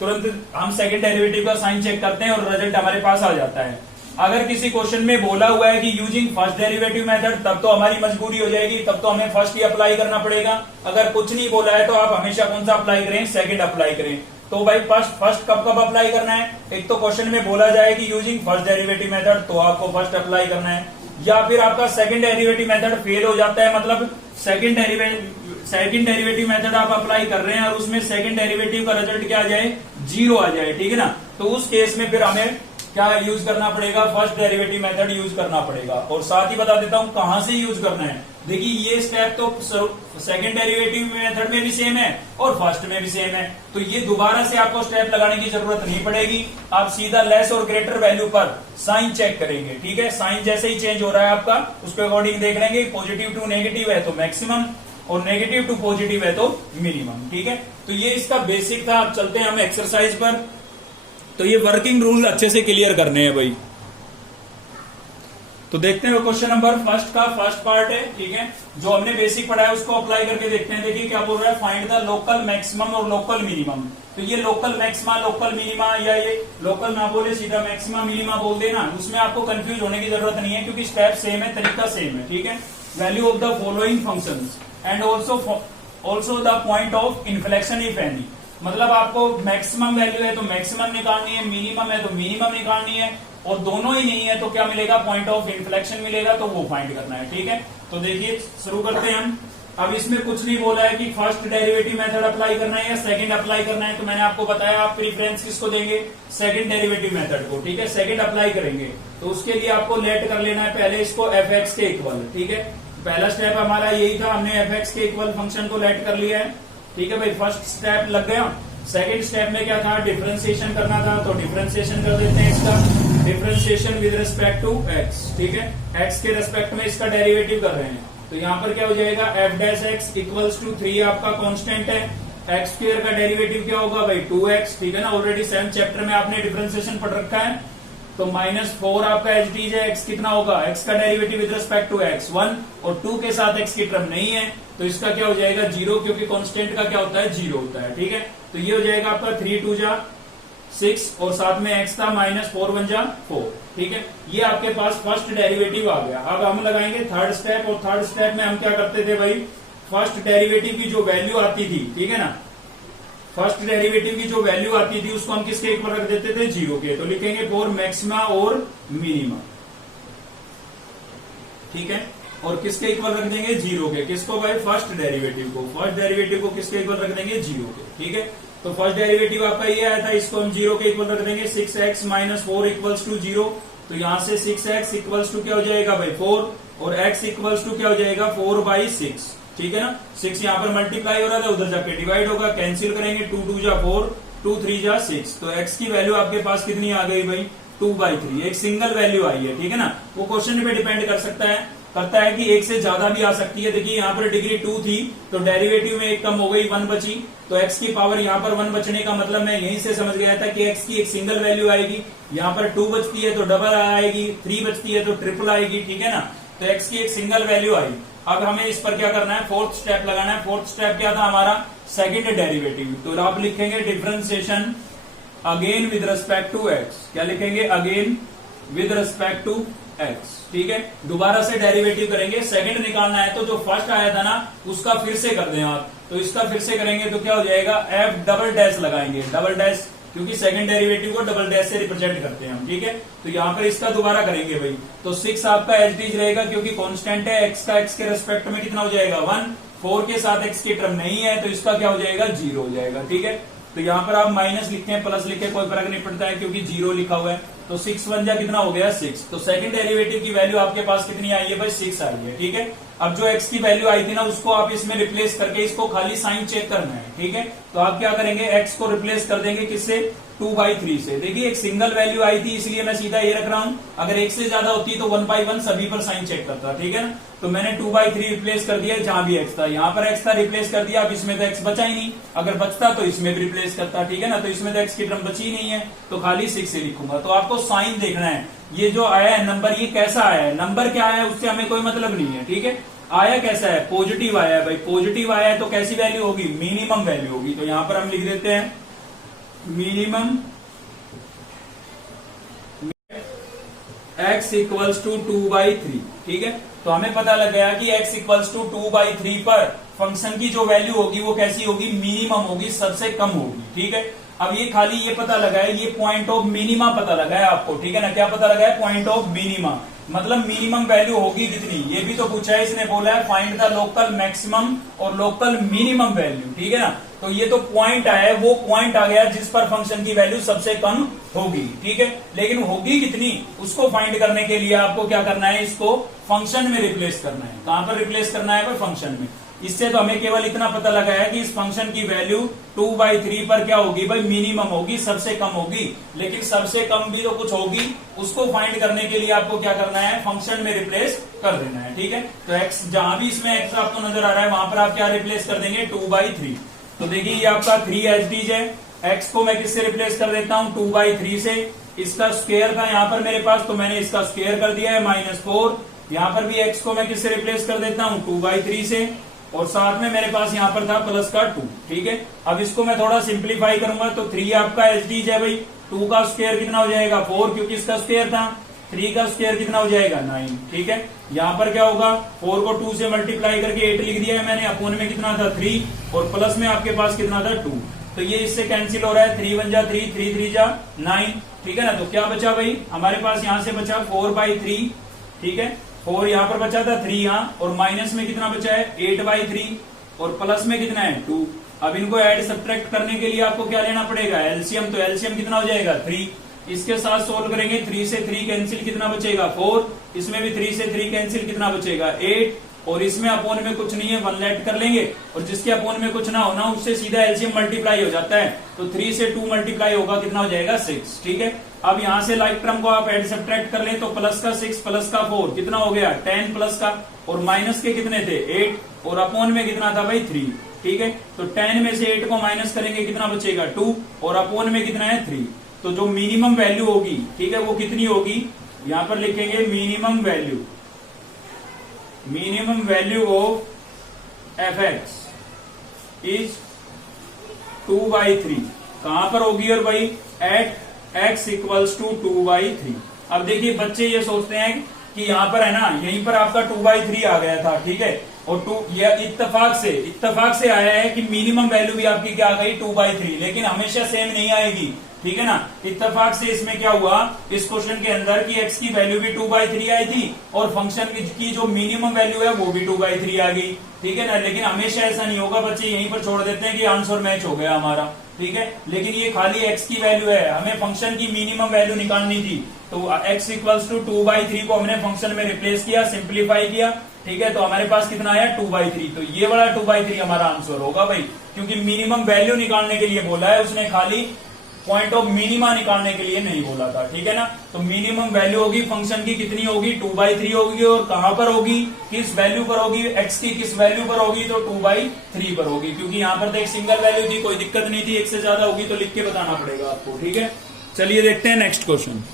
तुरंत हम सेकंड डेरिवेटिव का साइन चेक करते हैं और रिजल्ट हमारे पास आ जाता है। अगर किसी क्वेश्चन में बोला हुआ है कि यूजिंग फर्स्ट डेरिवेटिव मेथड, तब तो हमारी मजबूरी हो जाएगी, तब तो हमें फर्स्ट ही अप्लाई करना पड़ेगा। अगर कुछ नहीं बोला है तो आप हमेशा कौन सा अप्लाई करें, सेकंड अप्लाई करें। तो भाई फर्स्ट कब कब अप्लाई करना है, एक तो क्वेश्चन में बोला जाए कि यूजिंग फर्स्ट डेरिवेटिव मेथड, तो आपको फर्स्ट अप्लाई करना है। या फिर आपका सेकंड डेरिवेटिव मेथड फेल हो जाता है, मतलब सेकंड डेरिवेटिव मेथड आप अप्लाई कर रहे हैं और उसमें सेकंड डेरिवेटिव का रिजल्ट क्या आ जाए, 0 आ जाए, ठीक है ना। तो उस केस में फिर हमें क्या यूज करना पड़ेगा, फर्स्ट डेरिवेटिव मेथड यूज करना पड़ेगा। और साथ ही बता देता हूं कहां से यूज करना है। देखिए ये स्टेप तो सेकंड डेरिवेटिव मेथड में भी सेम है और फर्स्ट में भी सेम है, तो ये दोबारा से आपको स्टेप लगाने की जरूरत नहीं पड़ेगी। आप सीधा लेस और ग्रेटर वैल्यू पर साइन चेक करेंगे, ठीक है। साइन जैसे ही चेंज हो रहा है आपका, उसके अकॉर्डिंग देख लेंगे, पॉजिटिव टू नेगेटिव है तो मैक्सिमम और नेगेटिव टू पॉजिटिव है तो मिनिमम, ठीक है। तो ये इसका बेसिक था। अब चलते हैं हम एक्सरसाइज पर। तो ये वर्किंग रूल अच्छे से क्लियर करने हैं भाई। तो देखते हैं क्वेश्चन नंबर फर्स्ट का फर्स्ट पार्ट है, ठीक है। जो हमने बेसिक पढ़ा है उसको अप्लाई करके देखते हैं। देखिए क्या बोल रहा है, फाइंड द लोकल मैक्सिमम और लोकल मिनिमम। तो ये लोकल मैक्सिमा, लोकल मिनिमा, या ये लोकल ना बोले सीधा मैक्सिमा मिनिमा बोल देना, उसमें आपको कंफ्यूज होने की जरूरत नहीं है, क्योंकि स्टेप सेम है, तरीका सेम है, ठीक है। Value of the following functions and also the point of inflection if any. मतलब आपको मैक्सिमम वैल्यू है तो मैक्सिमम निकालनी है, मिनिमम है तो मिनिमम निकालनी है, और दोनों ही नहीं है तो क्या मिलेगा, पॉइंट ऑफ इन्फ्लेक्शन मिलेगा, तो वो फाइंड करना है, ठीक है। तो देखिए शुरू करते हैं हम। अब इसमें कुछ नहीं बोला है कि फर्स्ट डेरिवेटिव मेथड अप्लाई करना है या सेकंड अप्लाई करना है, तो मैंने आपको बताया आप प्रीफरेंस किसको देंगे, सेकंड डेरिवेटिव मेथड को, ठीक है, सेकंड अप्लाई करेंगे। तो उसके लिए आपको लेट कर लेना है पहले इसको एफ एक्स के इक्वल, ठीक है। पहला स्टेप हमारा यही था, हमने एफ एक्स के इक्वल फंक्शन को लेट कर लिया है, ठीक है भाई, फर्स्ट स्टेप लग गया। सेकंड स्टेप में क्या था, डिफरेंशिएशन करना था, तो डिफरेंशिएशन कर देते हैं इसका, differentiation with respect to x, ठीक है, एक्स के रेस्पेक्ट में इसका डेरिवेटिव कर रहे हैं। तो यहाँ पर क्या हो जाएगा, f dash x equals to 3 आपका कांस्टेंट है, एक्स स्क्वायर का डेरिवेटिव क्या होगा भाई 2x, ठीक है ना, ऑलरेडी 7th चैप्टर में आपने डिफरेंशिएशन पढ़ रखा है। तो -4 आपका एच डी है, एक्स कितना होगा, एक्स का derivative with respect to x 1, और 2 के साथ एक्स की टर्म नहीं है तो इसका क्या हो जाएगा 0, क्योंकि कांस्टेंट का क्या होता है 0 होता है, ठीक है। तो ये हो जाएगा आपका 3 2 जा 6 और साथ में एक्स था -4 1 जा 4, ठीक है। ये आपके पास फर्स्ट डेरिवेटिव आ गया। अब हम लगाएंगे थर्ड स्टेप, और थर्ड स्टेप में हम क्या करते थे भाई, फर्स्ट डेरिवेटिव की जो वैल्यू आती थी, ठीक है ना, फर्स्ट डेरिवेटिव की जो वैल्यू आती थी उसको हम किसके इक्वल रख देते थे 0 के, तो लिखेंगे फॉर मैक्सिमा और मिनिमा, ठीक है, और किसके इक्वल रख देंगे 0 के, किसको भाई फर्स्ट डेरिवेटिव को, फर्स्ट डेरिवेटिव को किसके इक्वल रख देंगे 0 के, ठीक है। तो फर्स्ट डेरिवेटिव आपका ये आया था, इसको हम 0 के इक्वल रख देंगे, 6x - 4 इक्वल्स टू 0, तो यहां से 6x इक्वल्स टू क्या हो जाएगा भाई 4, और x इक्वल्स टू क्या हो जाएगा 4/6, ठीक है ना। 6 यहाँ पर मल्टीप्लाई हो रहा था, उधर जाके डिवाइड होगा, कैंसिल करेंगे, 2 2 जा 4, 2 3 जा 6, तो x की वैल्यू आपके पास कितनी आ गई भाई 2/3, एक सिंगल वैल्यू आई है, ठीक है ना। वो क्वेश्चन पे डिपेंड करता है कि एक से ज्यादा भी आ सकती है। देखिए यहाँ पर डिग्री 2 थी तो डेरिवेटिव में एक कम हो गई 1 बची, तो x की पावर यहाँ पर 1 बचने का मतलब मैं यहीं से समझ गया था कि x की एक सिंगल वैल्यू आएगी, यहाँ पर 2 बचती है तो डबल आएगी, 3 बचती है तो ट्रिपल आएगी, ठीक है ना। तो x की एक सिंगल वैल्यू आई। अब हमें इस पर क्या करना है, फोर्थ स्टेप लगाना है। फोर्थ स्टेप क्या था हमारा, सेकंड डेरिवेटिव, तो आप लिखेंगे differentiation again with respect to x, क्या लिखेंगे again with respect to x, ठीक है। दोबारा से डेरिवेटिव करेंगे, सेकंड निकालना है तो जो फर्स्ट आया था ना उसका फिर से कर दें आप, तो इसका फिर से करेंगे तो क्या हो जाएगा f डबल डैश लगाएंगे, डबल डैश, क्योंकि सेकंड डेरिवेटिव को डबल डैश से रिप्रेजेंट करते हैं हम, ठीक है। तो यहाँ पर इसका दोबारा करेंगे भाई, तो 6 आपका एच डी रहेगा क्योंकि कांस्टेंट है, x का x के रेस्पेक्ट में कितना हो जाएगा 1, 4 के साथ x की टर्म नहीं है तो इसका क्या हो जाएगा 0 हो जाएगा, ठीक है। तो यहाँ पर आप माइनस लिखते हैं प्लस लिखे कोई फर्क नहीं पड़ता है क्योंकि 0 लिखा हुआ है, तो 6 1 जा कितना हो गया 6, तो सेकंड डेरिवेटिव की वैल्यू आपके पास कितनी आई है भाई 6 आई है, ठीक है। अब जो x की वैल्यू आई थी ना उसको आप इसमें रिप्लेस करके इसको खाली साइन चेक करना है, ठीक है। तो आप क्या करेंगे, x को रिप्लेस कर देंगे किससे 2/3 से। देखिए एक सिंगल वैल्यू आई थी इसलिए मैं सीधा ये रख रहा हूं, अगर एक से ज्यादा होती तो 1/1 सभी पर साइन चेक करता, ठीक है ना। तो मैंने 2/3 रिप्लेस कर दिया, जहां भी x था, यहाँ पर x था रिप्लेस कर दिया। अब इसमें तो x बचा ही नहीं, अगर बचता तो इसमें भी रिप्लेस करता, ठीक है ना। तो इसमें तो x की टर्म बची ही नहीं है तो खाली 6 से लिखूंगा। तो आपको साइन देखना है, ये जो आया है नंबर ये कैसा आया है, नंबर क्या आया है उससे हमें कोई मतलब नहीं है, ठीक है। आया कैसा है, पॉजिटिव आया है भाई, पॉजिटिव आया है तो कैसी वैल्यू होगी, मिनिमम वैल्यू होगी। तो यहां पर हम लिख देते हैं मिनिमम x इक्वल्स टू 2/3, ठीक है। तो हमें पता लग गया कि x इक्वल्स टू 2/3 पर फंक्शन की जो वैल्यू होगी वो कैसी होगी, मिनिमम होगी, सबसे कम होगी, ठीक है। अब ये खाली ये पता लगा है, ये पॉइंट ऑफ मिनिमा पता लगा है आपको, ठीक है ना। क्या पता लगा है, पॉइंट ऑफ मिनिमा, मतलब मिनिमम वैल्यू होगी कितनी, ये भी तो पूछा है, इसने बोला है फाइंड द लोकल मैक्सिमम और लोकल मिनिमम वैल्यू, ठीक है ना। तो ये तो पॉइंट आया है, वो पॉइंट आ गया जिस पर फंक्शन की वैल्यू सबसे कम होगी, ठीक है। लेकिन होगी कितनी उसको फाइंड करने के लिए आपको क्या करना है, इसको फंक्शन में रिप्लेस करना है। कहां पर रिप्लेस करना है भाई, फंक्शन में। इससे तो हमें केवल इतना पता लगा है कि इस फंक्शन की वैल्यू 2/3 पर क्या होगी भाई, मिनिमम होगी, सबसे कम होगी। लेकिन सबसे कम भी तो कुछ होगी, उसको फाइंड करने के लिए आपको क्या करना है, फंक्शन में रिप्लेस कर देना है, ठीक है। तो x जहां भी इसमें x आपको नजर आ रहा है वहां पर आप क्या रिप्लेस कर देंगे 2/3। तो देखिए ये आपका 3 एच है, x को मैं किससे रिप्लेस कर देता हूं 2/3 से। इसका स्क्वायर था यहाँ पर मेरे पास तो मैंने इसका स्क्वायर कर दिया है -4। यहाँ पर भी x को मैं किससे रिप्लेस कर देता हूं 2/3 से, और साथ में मेरे पास यहाँ पर था प्लस का 2, ठीक है। अब इसको मैं थोड़ा सिंप्लीफाई करूंगा तो 3 आपका एच है भाई, 2 का स्क्वायर कितना हो जाएगा 4 क्योंकि इसका स्क्वायर था, 3 का स्क्वायर कितना हो जाएगा 9, ठीक है। यहाँ पर क्या होगा 4 को 2 से मल्टीप्लाई करके 8 लिख दिया है मैंने, अपोन में कितना था 3 और प्लस में आपके पास कितना था 2, तो ये इससे कैंसिल हो रहा है, 3 1 जा 3, 3 3 जा 9, ठीक है ना। तो क्या बचा भाई हमारे पास यहाँ से बचा 4/3, ठीक है। 4 यहाँ पर बचा था, 3 यहाँ, और माइनस में कितना बचा है 8/3, और प्लस में कितना है 2। अब इनको ऐड सब्ट्रैक्ट करने के लिए आपको क्या लेना पड़ेगा, एलसीएम। तो एलसीएम कितना हो जाएगा 3। इसके साथ सोल्व करेंगे, 3 से 3 कैंसिल, कितना बचेगा 4। इसमें भी 3 से 3 कैंसिल, कितना बचेगा 8। और इसमें अपोन में कुछ नहीं है, 1 लेट कर लेंगे, और जिसके अपोन में कुछ ना होना उससे सीधा एलसीएम मल्टीप्लाई हो जाता है। तो 3 से 2 मल्टीप्लाई होगा, कितना हो जाएगा 6। ठीक है, अब यहां से लाइक टर्म को आप एड सब्ट्रैक्ट कर लें, तो प्लस का 6 प्लस का 4 कितना हो गया 10 प्लस का, और माइनस के कितने थे 8, और अपोन में कितना था भाई 3। ठीक है, तो 10 में से 8 को माइनस करेंगे, कितना बचेगा 2, और अपोन में कितना है 3। तो जो मिनिमम वैल्यू होगी, ठीक है, वो कितनी होगी, यहां पर लिखेंगे minimum value of F x is 2/3। कहां पर होगी, और भाई एट एक्स इक्वल्स टू 2/3। अब देखिए बच्चे ये सोचते हैं कि यहां पर है ना, यहीं पर आपका 2/3 आ गया था। ठीक है, और 2 ये इत्तेफाक से आया है कि मिनिमम वैल्यू भी आपकी क्या आ गई 2/3, लेकिन हमेशा सेम नहीं आएगी। ठीक है ना, इत्तेफाक से इसमें क्या हुआ इस क्वेश्चन के अंदर कि x की वैल्यू भी 2/3 आई थी, और फंक्शन की जो मिनिमम वैल्यू है वो भी 2/3 आ गई। ठीक है ना, लेकिन हमेशा ऐसा नहीं होगा, बच्चे यहीं पर छोड़ देते हैं कि आंसर मैच हो गया हमारा। ठीक है, लेकिन ये खाली x की वैल्यू है, हमें फंक्शन की मिनिमम वैल्यू निकालनी थी। तो x इक्वल्स टू 2/3 को हमने फंक्शन में रिप्लेस किया, सिंप्लीफाई किया। ठीक है, तो हमारे पास कितना आया 2/3। तो ये वाला 2/3 हमारा आंसर होगा भाई, क्योंकि मिनिमम वैल्यू निकालने के लिए बोला है उसने, खाली पॉइंट ऑफ मिनिमा निकालने के लिए नहीं बोला था। ठीक है ना, तो मिनिमम वैल्यू होगी फंक्शन की कितनी होगी 2/3 होगी, और कहां पर होगी, किस वैल्यू पर होगी, x की किस वैल्यू पर होगी, तो 2/3 पर होगी, क्योंकि यहां पर तो एक सिंगल वैल्यू थी, कोई दिक्कत नहीं थी। एक से ज्यादा होगी तो लिख के बताना पड़ेगा आपको। ठीक है, चलिए देखते हैं नेक्स्ट क्वेश्चन।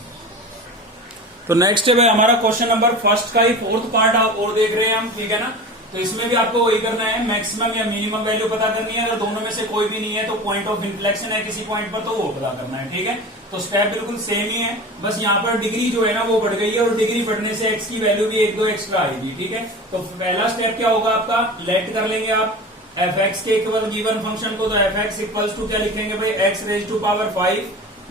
तो नेक्स्ट है भाई हमारा क्वेश्चन नंबर फर्स्ट का ही 4th पार्ट और देख रहे हैं हम। ठीक है ना, तो इसमें भी आपको वही करना है, मैक्सिमम या मिनिमम वैल्यू पता करनी है। अगर दोनों में से कोई भी नहीं है तो पॉइंट ऑफ इन्फ्लेक्शन है किसी पॉइंट पर, तो वो पता करना है। ठीक है, तो स्टेप बिल्कुल सेम ही है, बस यहाँ पर डिग्री जो है ना वो बढ़ गई है, और डिग्री बढ़ने से एक्स की वैल्यू भी 1-2 एक्स्ट्रा आएगी। ठीक है, तो पहला स्टेप क्या होगा आपका, लेट कर लेंगे आप एफ एक्स के इक्वल गिवन फंक्शन को। तो एफ एक्स इक्वल्स टू क्या लिखेंगे भाई, x raise to power 5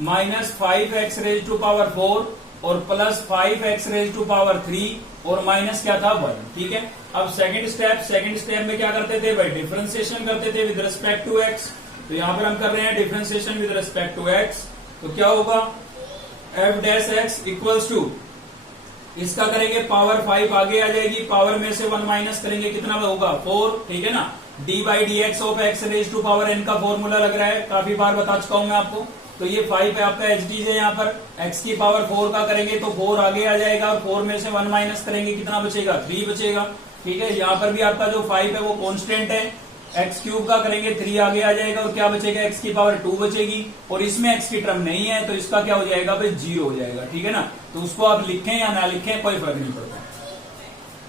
minus 5x raise to power 4 और plus 5x raise to power 3 और माइनस क्या था 1। ठीक है, अब सेकंड स्टेप में क्या करते थे भाई, डिफरेंशिएशन करते थे विद रिस्पेक्ट टू x। तो यहां पर हम कर रहे हैं differentiation with respect to x। तो क्या होगा, f dash x equals to, इसका करेंगे पावर 5 आगे आ जाएगी, पावर में से 1 माइनस करेंगे, कितना होगा 4। ठीक है ना, d/dx of x raise to power n का फॉर्मूला लग रहा है, काफी बार बता चुका हूं मैं आपको। तो ये 5 है आपका एच डी है, यहाँ पर x की पावर 4 का करेंगे तो 4 आगे आ जाएगा, और 4 में से 1 माइनस करेंगे, कितना बचेगा 3 बचेगा। ठीक है, यहाँ पर भी आपका जो 5 है वो कांस्टेंट है, एक्स क्यूब का करेंगे 3 आगे आ जाएगा, और क्या बचेगा x की पावर 2 बचेगी, और इसमें x की टर्म नहीं है तो इसका क्या हो जाएगा भाई 0 हो जाएगा। ठीक है ना, तो उसको आप लिखें या ना लिखें कोई फर्क नहीं पड़ता।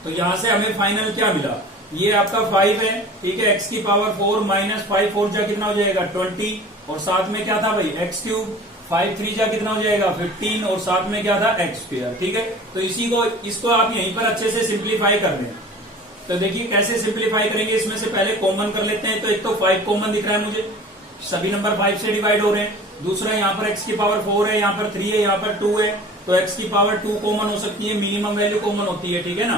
तो यहां से हमें फाइनल क्या मिला, ये आपका 5 है। ठीक है, x की पावर 4 माइनस 5 4 जा कितना हो जाएगा 20, और साथ में क्या था भाई एक्स क्यूब, 5 3 जा कितना हो जाएगा 15, और साथ में क्या था एक्स स्क्वायर। ठीक है, तो इसको आप यहीं पर अच्छे से सिंप्लीफाई कर दें। तो देखिए कैसे सिंप्लीफाई करेंगे, इसमें से पहले कॉमन कर लेते हैं। तो एक तो 5 कॉमन दिख रहा है मुझे, सभी नंबर 5 से डिवाइड हो रहे हैं। दूसरा यहाँ पर x की पावर 4 है, यहाँ पर 3 है, यहाँ पर 2 है, तो x की पावर 2 कॉमन हो सकती है, मिनिमम वैल्यू कॉमन होती है। ठीक है ना,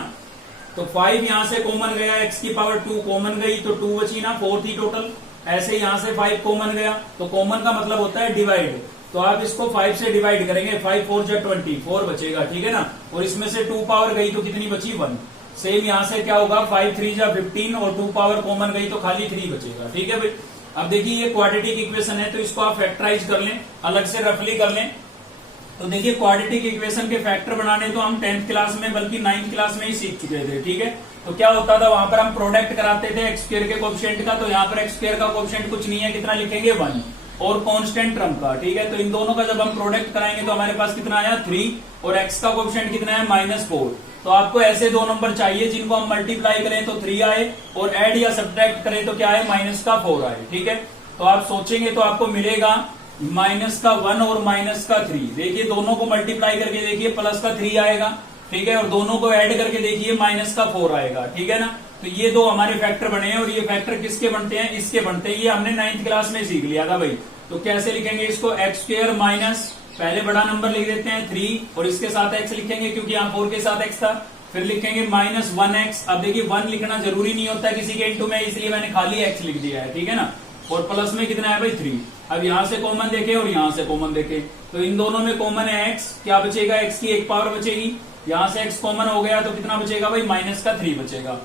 तो 5 यहां से कॉमन गया, x की पावर 2 कॉमन गई, तो 2 बची ना, 4 थी टोटल। ऐसे यहां से 5 कॉमन गया, तो कॉमन का मतलब होता है डिवाइड, तो आप इसको 5 से डिवाइड करेंगे, 5 4 जा 20, 4 बचेगा। ठीक है ना, और इसमें से 2 पावर गई तो कितनी बची 1। सेम यहां से क्या होगा, 5 3 जा 15 और 2 पावर कॉमन गई तो खाली 3 बचेगा। ठीक है भाई, अब देखिए ये क्वाड्रेटिक इक्वेशन है, तो इसको आप फैक्टराइज कर लें, अलग से रफली कर लें। तो देखिए क्वाड्रेटिक इक्वेशन के फैक्टर बनाने तो हम 10th क्लास में बल्कि 9th क्लास में ही सीख चुके थे। ठीक है, तो क्या होता था, वहां पर हम प्रोडक्ट कराते थे एक्स स्क्वायर के कोएफिशिएंट का। तो यहाँ पर एक्स स्क्वायर का कोएफिशिएंट कुछ नहीं है, कितना लिखेंगे 1, और कांस्टेंट टर्म का। ठीक है, तो इन दोनों का जब हम प्रोडक्ट कराएंगे तो हमारे पास कितना आया 3, और एक्स का कोएफिशिएंट कितना है -4। तो आपको ऐसे दो नंबर चाहिए जिनको हम मल्टीप्लाई करें तो 3 आए, और ऐड या सब्ट्रैक्ट करें तो क्या आए -4 आए। ठीक है, तो आप सोचेंगे तो आपको मिलेगा -1 और -3। देखिए दोनों को मल्टीप्लाई करके देखिए +3 आएगा। ठीक है, और दोनों को ऐड करके देखिए -4 आएगा। ठीक है ना, तो ये दो हमारे फैक्टर बने हैं, और ये फैक्टर किसके बनते हैं, इसके बनते हैं। ये हमने 9th क्लास में सीख लिया था भाई। तो कैसे लिखेंगे इसको, एक्स स्क्वायर माइनस, पहले बड़ा नंबर लिख देते हैं 3, और इसके साथ x लिखेंगे क्योंकि यहाँ 4 के साथ x था, फिर लिखेंगे -1x। अब देखिए 1 लिखना जरूरी नहीं होता किसी के इंटू में, इसलिए मैंने खाली x लिख दिया है, ठीक है ना। और प्लस में कितना है भाई 3। अब यहां से कॉमन देखे और यहां से कॉमन देखे तो इन दोनों में कॉमन है x, क्या बचेगा, x की एक पावर बचेगी। यहां से x कॉमन हो गया तो कितना बचेगा भाई -3 बचेगा।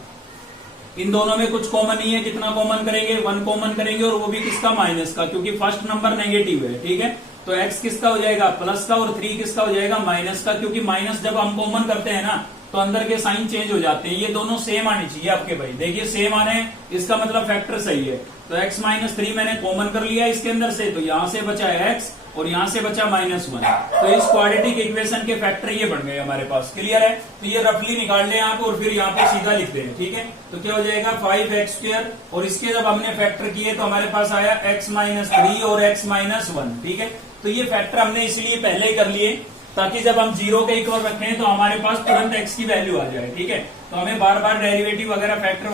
इन दोनों में कुछ कॉमन नहीं है, कितना कॉमन करेंगे, 1 कॉमन करेंगे और वो भी किसका, माइनस का, क्योंकि फर्स्ट नंबर नेगेटिव है, ठीक है। तो x किसका हो जाएगा, प्लस का, और 3 किसका हो जाएगा, माइनस का, क्योंकि माइनस जब हम कॉमन करते हैं ना तो अंदर के साइन चेंज हो जाते हैं। ये दोनों सेम आनी चाहिए आपके भाई, देखिए सेम आने, इसका मतलब फैक्टर सही है। तो x -3 मैंने कॉमन कर लिया इसके अंदर से, तो यहां से बचा है x और यहां से बचा -1। तो इस क्वाड्रेटिक इक्वेशन के फैक्टर ये बन गए हमारे पास, क्लियर है। तो ये रफली निकाल लें आप और फिर यहाँ पे सीधा लिख दें, ठीक है। तो क्या हो जाएगा 5x² और इसके जब हमने फैक्टर किए तो हमारे पास आया x -3 और x -1, ठीक है। तो ये फैक्टर हमने इसलिए पहले ही कर लिए ताकि जब हम 0 के इक्वल रखें तो हमारे पास तुरंत x की वैल्यू आ जाए, ठीक है। तो हमें बार बार डेरिवेटिव वगैरह फैक्टर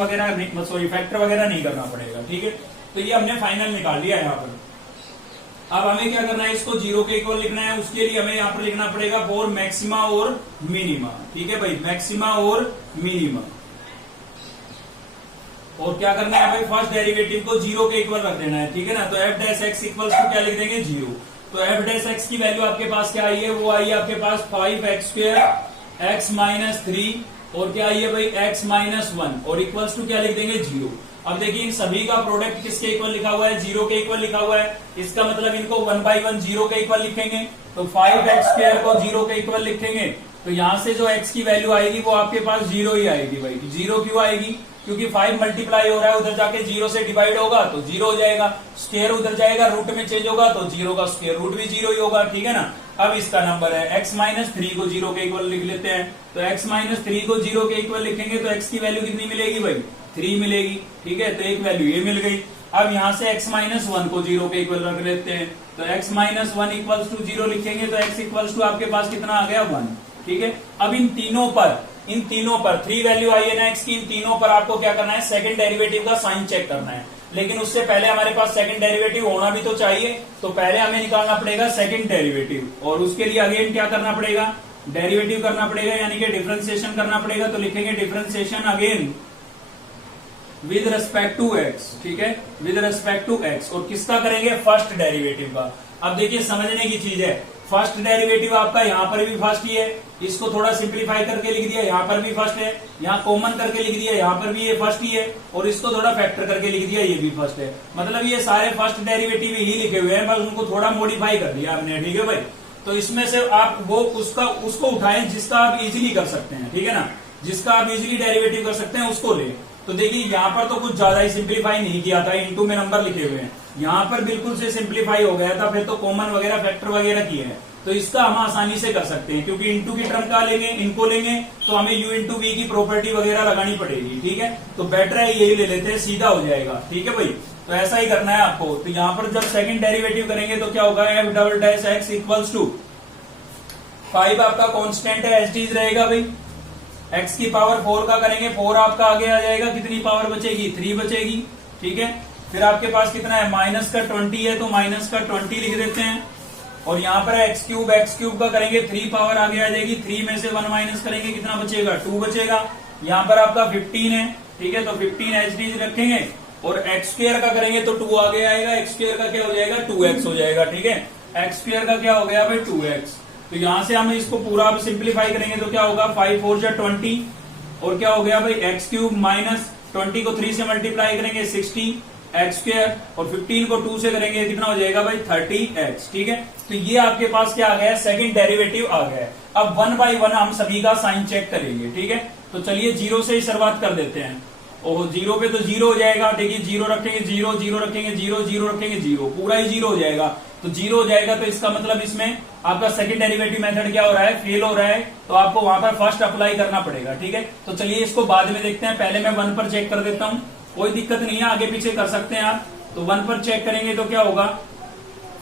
वगैरह नहीं करना पड़ेगा, ठीक है। तो ये हमने फाइनल निकाल लिया यहाँ पर। अब हमें क्या करना है, इसको 0 के इक्वल लिखना है। उसके लिए हमें यहाँ पर लिखना पड़ेगा फॉर मैक्सिमा और मिनिमा, ठीक है भाई, मैक्सिमा और मिनिमा। और क्या करना है भाई, फर्स्ट डेरिवेटिव को 0 के इक्वल रख देना है, ठीक है ना। तो f'(x) इक्वल टू क्या लिख देंगे, 0। तो f'(x) की वैल्यू आपके पास क्या आई है, वो आई है आपके पास 5x² x -3 और क्या आई है भाई x -1 और इक्वल्स टू क्या लिख देंगे, 0। अब देखिए इन सभी का प्रोडक्ट किसके इक्वल लिखा हुआ है, 0 के इक्वल लिखा हुआ है। इसका मतलब इनको 1 by 1 0 के इक्वल लिखेंगे। तो 5x² को 0 के इक्वल लिखेंगे तो यहां से जो x की वैल्यू आएगी वो आपके पास 0 ही आएगी भाई। 0 क्यों आएगी, क्योंकि 5 मल्टीप्लाई हो रहा है, उधर जाके 0 से डिवाइड होगा तो 0 हो जाएगा, स्क्वायर उधर जाएगा, रूट में चेंज होगा तो 0 का स्क्वायर रूट भी 0 ही होगा, ठीक है ना। अब इसका नंबर है x -3 को 0 के इक्वल लिख लेते हैं। तो x -3 को 0 के इक्वल लिखेंगे तो x की वैल्यू कितनी मिलेगी भाई, 3 मिलेगी, ठीक है। तो एक वैल्यू ये मिल गई। अब यहां से x -1 को 0 के इक्वल रख लेते हैं। तो x -1 इक्वल्स टू 0 लिखेंगे तो x इक्वल्स टू आपके पास कितना आ गया, 1, ठीक है। अब इन तीनों पर 3 वैल्यू आई है ना x की, इन तीनों पर आपको क्या करना है, सेकंड डेरिवेटिव का साइन चेक करना है। लेकिन उससे पहले हमारे पास सेकंड डेरिवेटिव होना भी तो चाहिए, तो पहले हमें निकालना पड़ेगा सेकंड डेरिवेटिव। और उसके लिए अगेन क्या करना पड़ेगा, डेरिवेटिव करना पड़ेगा, यानी कि डिफरेंशिएशन करना पड़ेगा। तो लिखेंगे differentiation again with respect to x, ठीक है, विद रेस्पेक्ट टू x। और किसका करेंगे, फर्स्ट डेरिवेटिव का। अब देखिए समझने की चीज है, फर्स्ट डेरिवेटिव आपका यहाँ पर भी फर्स्ट ही है, इसको थोड़ा सिंप्लीफाई करके लिख दिया, यहाँ पर भी फर्स्ट है, यहाँ कॉमन करके लिख दिया, यहाँ पर भी ये फर्स्ट ही है, और इसको थोड़ा फैक्टर करके लिख दिया, ये भी फर्स्ट है। मतलब ये सारे फर्स्ट डेरिवेटिव ही लिखे हुए हैं, बस उनको थोड़ा मॉडिफाई कर दिया आपने, ठीक है भाई। तो इसमें से आप वो उसको उठाएं जिसका आप इजिली कर सकते हैं, ठीक है ना, जिसका आप इजिली डेरिवेटिव कर सकते हैं उसको ले। तो देखिए यहाँ पर तो कुछ ज्यादा ही सिंप्लीफाई नहीं किया था, इनटू में नंबर लिखे हुए हैं, यहाँ पर बिल्कुल से सिंप्लीफाई हो गया था, फिर तो कॉमन वगैरह फैक्टर वगैरह किए हैं। तो इसका हम आसानी से कर सकते हैं, क्योंकि इनटू की टर्म का लेंगे, इनको लेंगे तो हमें u इंटू वी की प्रॉपर्टी वगैरह लगानी पड़ेगी, ठीक है। तो बेटर है यही ले लेते हैं, सीधा हो जाएगा, ठीक है भाई। तो ऐसा ही करना है आपको। तो यहाँ पर जब सेकंड डेरिवेटिव करेंगे तो क्या होगा, f'(x) इक्वल्स टू 5 आपका कांस्टेंट है, एज इट रहेगा भाई। x की पावर 4 का करेंगे, 4 आपका आगे आ जाएगा, कितनी पावर बचेगी, 3 बचेगी, ठीक है। फिर आपके पास कितना है, -20 है, तो -20 लिख देते हैं। और यहाँ पर x³ का करेंगे, 3 पावर आगे आ जाएगी, 3 में से 1 माइनस करेंगे, कितना बचेगा, 2 बचेगा। यहाँ पर आपका 15 है, ठीक है, तो 15 एच रखेंगे। और x² का करेंगे तो 2 आगे आएगा, x² का क्या हो जाएगा, 2x हो जाएगा, ठीक है। x² का क्या हो गया भाई, 2x। तो यहां से हम इसको पूरा सिंप्लीफाई करेंगे तो क्या होगा, 5 4 जा 20 और क्या हो गया भाई x³ माइनस 20 को 3 से मल्टीप्लाई करेंगे 60 x² और 15 को 2 से करेंगे, कितना हो जाएगा भाई 30x, ठीक है। तो ये आपके पास क्या आ गया, सेकंड डेरिवेटिव आ गया। अब 1 by 1 हम सभी का साइन चेक करेंगे, ठीक है। तो चलिए 0 से ही शुरुआत कर देते हैं। और 0 पे तो 0 हो जाएगा, देखिए 0 रखेंगे 0, 0 रखेंगे 0, 0 रखेंगे 0, पूरा ही 0 हो जाएगा। तो 0 हो जाएगा तो इसका मतलब इसमें आपका सेकंड डेरिवेटिव मेथड क्या हो रहा है, फेल हो रहा है, तो आपको वहां पर फर्स्ट अप्लाई करना पड़ेगा, ठीक है। तो चलिए इसको बाद में देखते हैं, पहले मैं 1 पर चेक कर देता हूं, कोई दिक्कत नहीं है, आगे पीछे कर सकते हैं आप। तो 1 पर चेक करेंगे तो क्या होगा,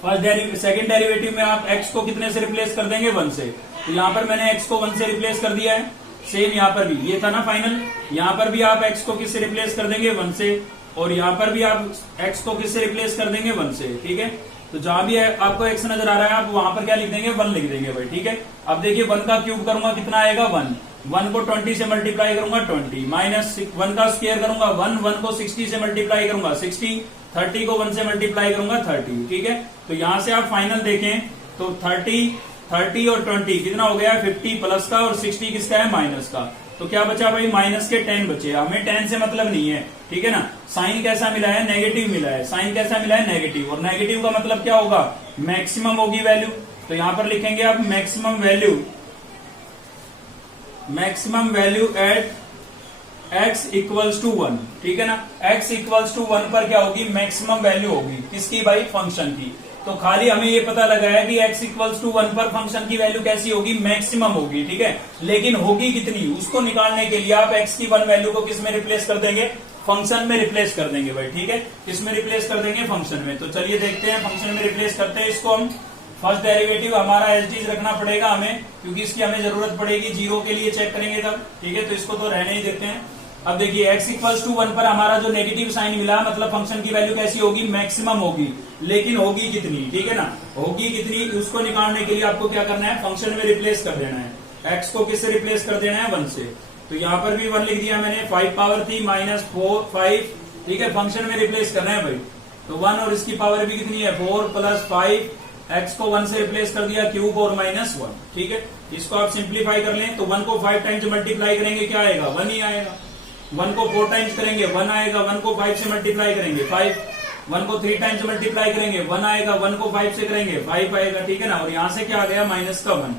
सेकंड डेरिवेटिव में आप x को कितने से रिप्लेस कर देंगे, 1 से। तो यहाँ पर मैंने x को 1 से रिप्लेस कर दिया है, सेम यहाँ पर भी ये था ना फाइनल, यहाँ पर भी आप x को किससे रिप्लेस कर देंगे, 1 से। और यहाँ पर भी आप x को किससे रिप्लेस कर देंगे, 1 से, ठीक है। तो जहां भी आपको x नजर आ रहा है आप वहां पर क्या लिख देंगे, 1 लिख देंगे भाई, ठीक है। अब देखिए 1 का क्यूब करूंगा, कितना आएगा, 1। 1 को 20 से मल्टीप्लाई करूंगा 20, माइनस 1 का स्क्वायर करूंगा 1, 1 को 60 से मल्टीप्लाई करूंगा 60, 30 को 1 से मल्टीप्लाई करूंगा 30। ठीक है, तो यहां से आप फाइनल देखें तो 30 और 20 कितना हो गया 50 प्लस का, और 60 किसका है माइनस का। तो क्या बचा भाई माइनस के 10 बचे। हमें 10 से मतलब नहीं है, ठीक है ना। साइन कैसा मिला है नेगेटिव मिला है, साइन कैसा मिला है नेगेटिव, और नेगेटिव का मतलब क्या होगा मैक्सिमम होगी वैल्यू। तो यहां पर लिखेंगे आप maximum value at x equals to 1, ठीक है ना। x इक्वल्स टू 1 पर क्या होगी मैक्सिमम वैल्यू होगी किसकी भाई फंक्शन की। तो खाली हमें ये पता लगा है कि x इक्वल्स टू 1 पर फंक्शन की वैल्यू कैसी होगी मैक्सिमम होगी, ठीक है। लेकिन होगी कितनी उसको निकालने के लिए आप x की 1 वैल्यू को किस में रिप्लेस कर देंगे फंक्शन में रिप्लेस कर देंगे भाई, ठीक है। किस में रिप्लेस कर देंगे फंक्शन में। तो चलिए देखते हैं फंक्शन में रिप्लेस करते हैं इसको हम। फर्स्ट डेरिवेटिव हमारा एज इट इज रखना पड़ेगा हमें, क्योंकि इसकी हमें जरूरत पड़ेगी जीरो के लिए चेक करेंगे तब, ठीक है। तो इसको तो रहने ही देते हैं। अब देखिए x इक्वल्स टू 1 पर हमारा जो नेगेटिव साइन मिला मतलब फंक्शन की वैल्यू कैसी होगी मैक्सिमम होगी, लेकिन होगी कितनी, ठीक है ना। होगी कितनी उसको निकालने के लिए आपको क्या करना है फंक्शन में रिप्लेस कर देना है। x को किससे रिप्लेस कर देना है 1 से। तो यहाँ पर भी 1 लिख दिया मैंने, 5 पावर थी माइनस 4 5, ठीक है। फंक्शन में रिप्लेस करना है भाई। तो 1 और इसकी पावर भी कितनी है 4 प्लस 5, x को 1 से रिप्लेस कर दिया क्यूब और माइनस 1, ठीक है। इसको आप सिंप्लीफाई कर लें तो 1 को 5 टाइम्स मल्टीप्लाई करेंगे क्या आएगा 1 ही आएगा। 1 को 4 टाइम्स करेंगे 1 आएगा, 1 को 5 से मल्टीप्लाई करेंगे 5, 1 को 3 टाइम्स मल्टीप्लाई करेंगे 1 आएगा, 1 को 5 से करेंगे 5 आएगा, ठीक है ना। और यहाँ से क्या आ गया माइनस का 1।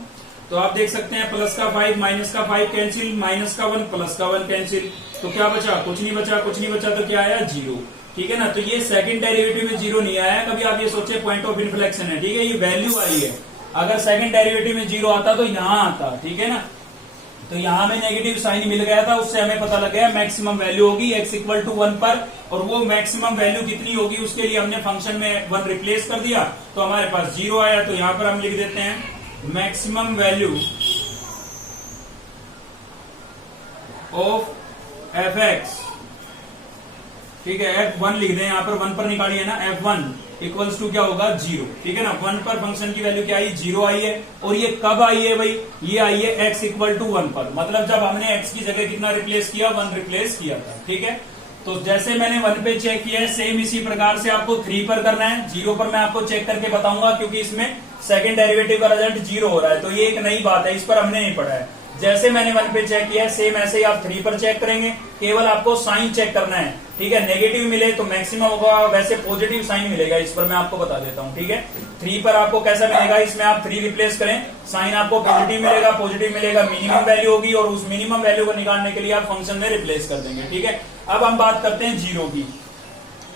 तो आप देख सकते हैं प्लस का 5 माइनस का 5 कैंसिल, माइनस का 1 प्लस का 1 कैंसिल। तो क्या बचा कुछ नहीं बचा तो क्या आया 0, ठीक है ना। तो ये सेकंड डेरिवेटिव में 0 नहीं आया। कभी आप ये सोचे पॉइंट ऑफ इन्फ्लेक्शन है, ठीक है। ये वैल्यू आई है, अगर सेकंड डेरिवेटिव में 0 आता तो यहाँ आता, ठीक है ना। तो यहाँ हमें नेगेटिव साइन मिल गया था, उससे हमें पता लग गया मैक्सिमम वैल्यू होगी x इक्वल टू 1 पर, और वो मैक्सिमम वैल्यू कितनी होगी उसके लिए हमने फंक्शन में 1 रिप्लेस कर दिया तो हमारे पास 0 आया। तो यहाँ पर हम लिख देते हैं मैक्सिमम वैल्यू ऑफ f(x), ठीक है। f1 लिख दें यहाँ पर, 1 पर निकालिए ना, f1 इक्वल्स टू क्या होगा 0, ठीक है ना। 1 पर फंक्शन की वैल्यू क्या आई 0 आई है, और ये कब आई है भाई ये आई है x इक्वल टू 1 पर, मतलब जब हमने x की जगह कितना रिप्लेस किया 1 रिप्लेस किया था, ठीक है। तो जैसे मैंने 1 पे चेक किया है सेम इसी प्रकार से आपको 3 पर करना है। 0 पर मैं आपको चेक करके बताऊंगा क्योंकि इसमें सेकंड डेरिवेटिव का रिजल्ट 0 हो रहा है, तो ये एक नई बात है, इस पर हमने नहीं पढ़ा है। जैसे मैंने 1 पे चेक किया है सेम ऐसे ही आप 3 पर चेक करेंगे, केवल आपको साइन चेक करना है, ठीक है। नेगेटिव मिले तो मैक्सिमम होगा, वैसे पॉजिटिव साइन मिलेगा, इस पर मैं आपको बता देता हूँ, ठीक है। 3 पर आपको कैसा मिलेगा, इसमें आप 3 रिप्लेस करें, साइन आपको पॉजिटिव मिलेगा, मिनिमम वैल्यू होगी, और उस मिनिमम वैल्यू को निकालने के लिए आप फंक्शन में रिप्लेस कर देंगे, ठीक है। अब हम बात करते हैं 0 की,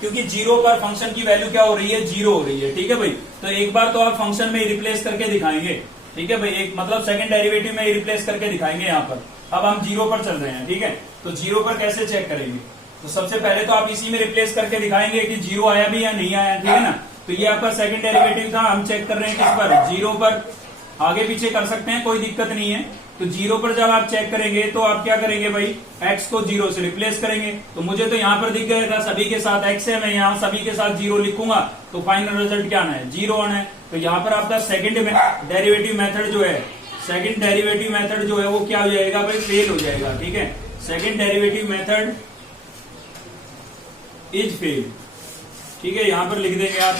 क्योंकि 0 पर फंक्शन की वैल्यू क्या हो रही है 0 हो रही है, ठीक है भाई। तो एक बार तो आप फंक्शन में रिप्लेस करके दिखाएंगे, ठीक है भाई, एक मतलब सेकंड डेरिवेटिव में रिप्लेस करके दिखाएंगे यहाँ पर। अब हम 0 पर चल रहे हैं, ठीक है। तो 0 पर कैसे चेक करेंगे, तो सबसे पहले तो आप इसी में रिप्लेस करके दिखाएंगे कि 0 आया भी या नहीं आया, ठीक है ना। तो ये आपका सेकंड डेरिवेटिव था, हम चेक कर रहे हैं किस पर 0 पर, आगे पीछे कर सकते हैं कोई दिक्कत नहीं है। तो 0 पर जब आप चेक करेंगे तो आप क्या करेंगे भाई x को 0 से रिप्लेस करेंगे। तो मुझे तो यहाँ पर दिख गया था सभी के साथ x है, मैं यहाँ सभी के साथ 0 लिखूंगा तो फाइनल रिजल्ट क्या आना है 0 आना है। तो यहाँ पर आपका सेकंड डेरिवेटिव मेथड जो है वो क्या हो जाएगा भाई फेल हो जाएगा, ठीक है। Second derivative method is fail, ठीक है। यहाँ पर लिख देंगे आप,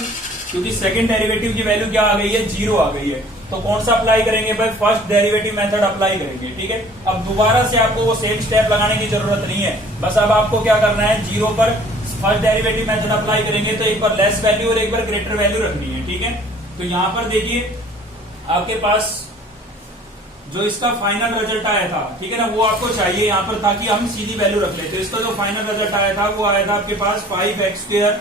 क्योंकि सेकंड डेरिवेटिव की वैल्यू क्या आ गई है 0 आ गई है। तो कौन सा अप्लाई करेंगे भाई फर्स्ट डेरिवेटिव मेथड अप्लाई करेंगे, ठीक है। अब दोबारा से आपको वो सेम स्टेप लगाने की जरूरत नहीं है, बस अब आपको क्या करना है 0 पर फर्स्ट डेरिवेटिव मेथड अप्लाई करेंगे तो एक बार लेस वैल्यू और एक बार ग्रेटर वैल्यू रखनी है, ठीक है। तो यहाँ पर देखिए आपके पास जो इसका फाइनल रिजल्ट आया था, ठीक है ना, वो आपको चाहिए यहाँ पर ताकि हम सीधी वैल्यू रख लेते। इसका जो फाइनल रिजल्ट आया था वो आया था आपके पास 5x²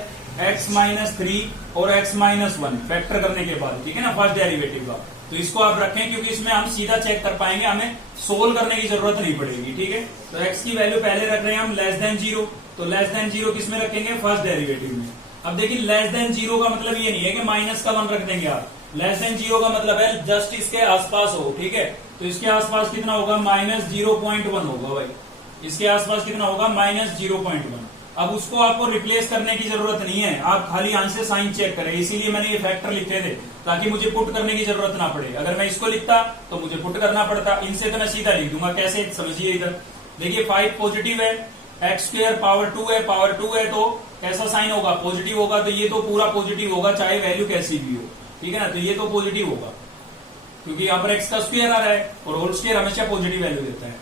x-3 और x-1 फैक्टर करने के बाद, ठीक है ना, फर्स्ट डेरिवेटिव का। तो इसको आप रखें क्योंकि इसमें हम सीधा चेक कर पाएंगे, हमें सोल्व करने की जरूरत नहीं पड़ेगी, ठीक है। तो x की वैल्यू पहले रख रहे हैं हम लेस देन 0, तो लेस देन 0 किस में रखेंगे फर्स्ट डेरिवेटिव में। अब देखिए लेस देन 0 का मतलब ये नहीं है कि माइनस का 1 रख देंगे आप, लेस देन 0 का मतलब है जस्ट इसके आसपास हो, ठीक है। तो इसके आसपास कितना होगा -0.1 होगा भाई, इसके आसपास कितना होगा -0.1। अब उसको आपको रिप्लेस करने की जरूरत नहीं है, आप खाली यहां से साइन चेक करें, इसीलिए मैंने ये फैक्टर लिखे थे ताकि मुझे पुट करने की जरूरत ना पड़े। अगर मैं इसको लिखता तो मुझे पुट करना पड़ता, इनसे तो मैं सीधा लिख दूंगा। कैसे, समझिए इधर देखिए 5 पॉजिटिव है, एक्स स्क्वायर पावर 2 है, पावर 2 है तो कैसा साइन होगा, पॉजिटिव होगा। तो ये तो पूरा पॉजिटिव होगा चाहे वैल्यू कैसी भी हो, ठीक है ना। तो ये तो पॉजिटिव होगा क्योंकि यहाँ पर एक्स का स्क्वायर आ रहा है और होल स्क्वायर हमेशा पॉजिटिव वैल्यू देता है।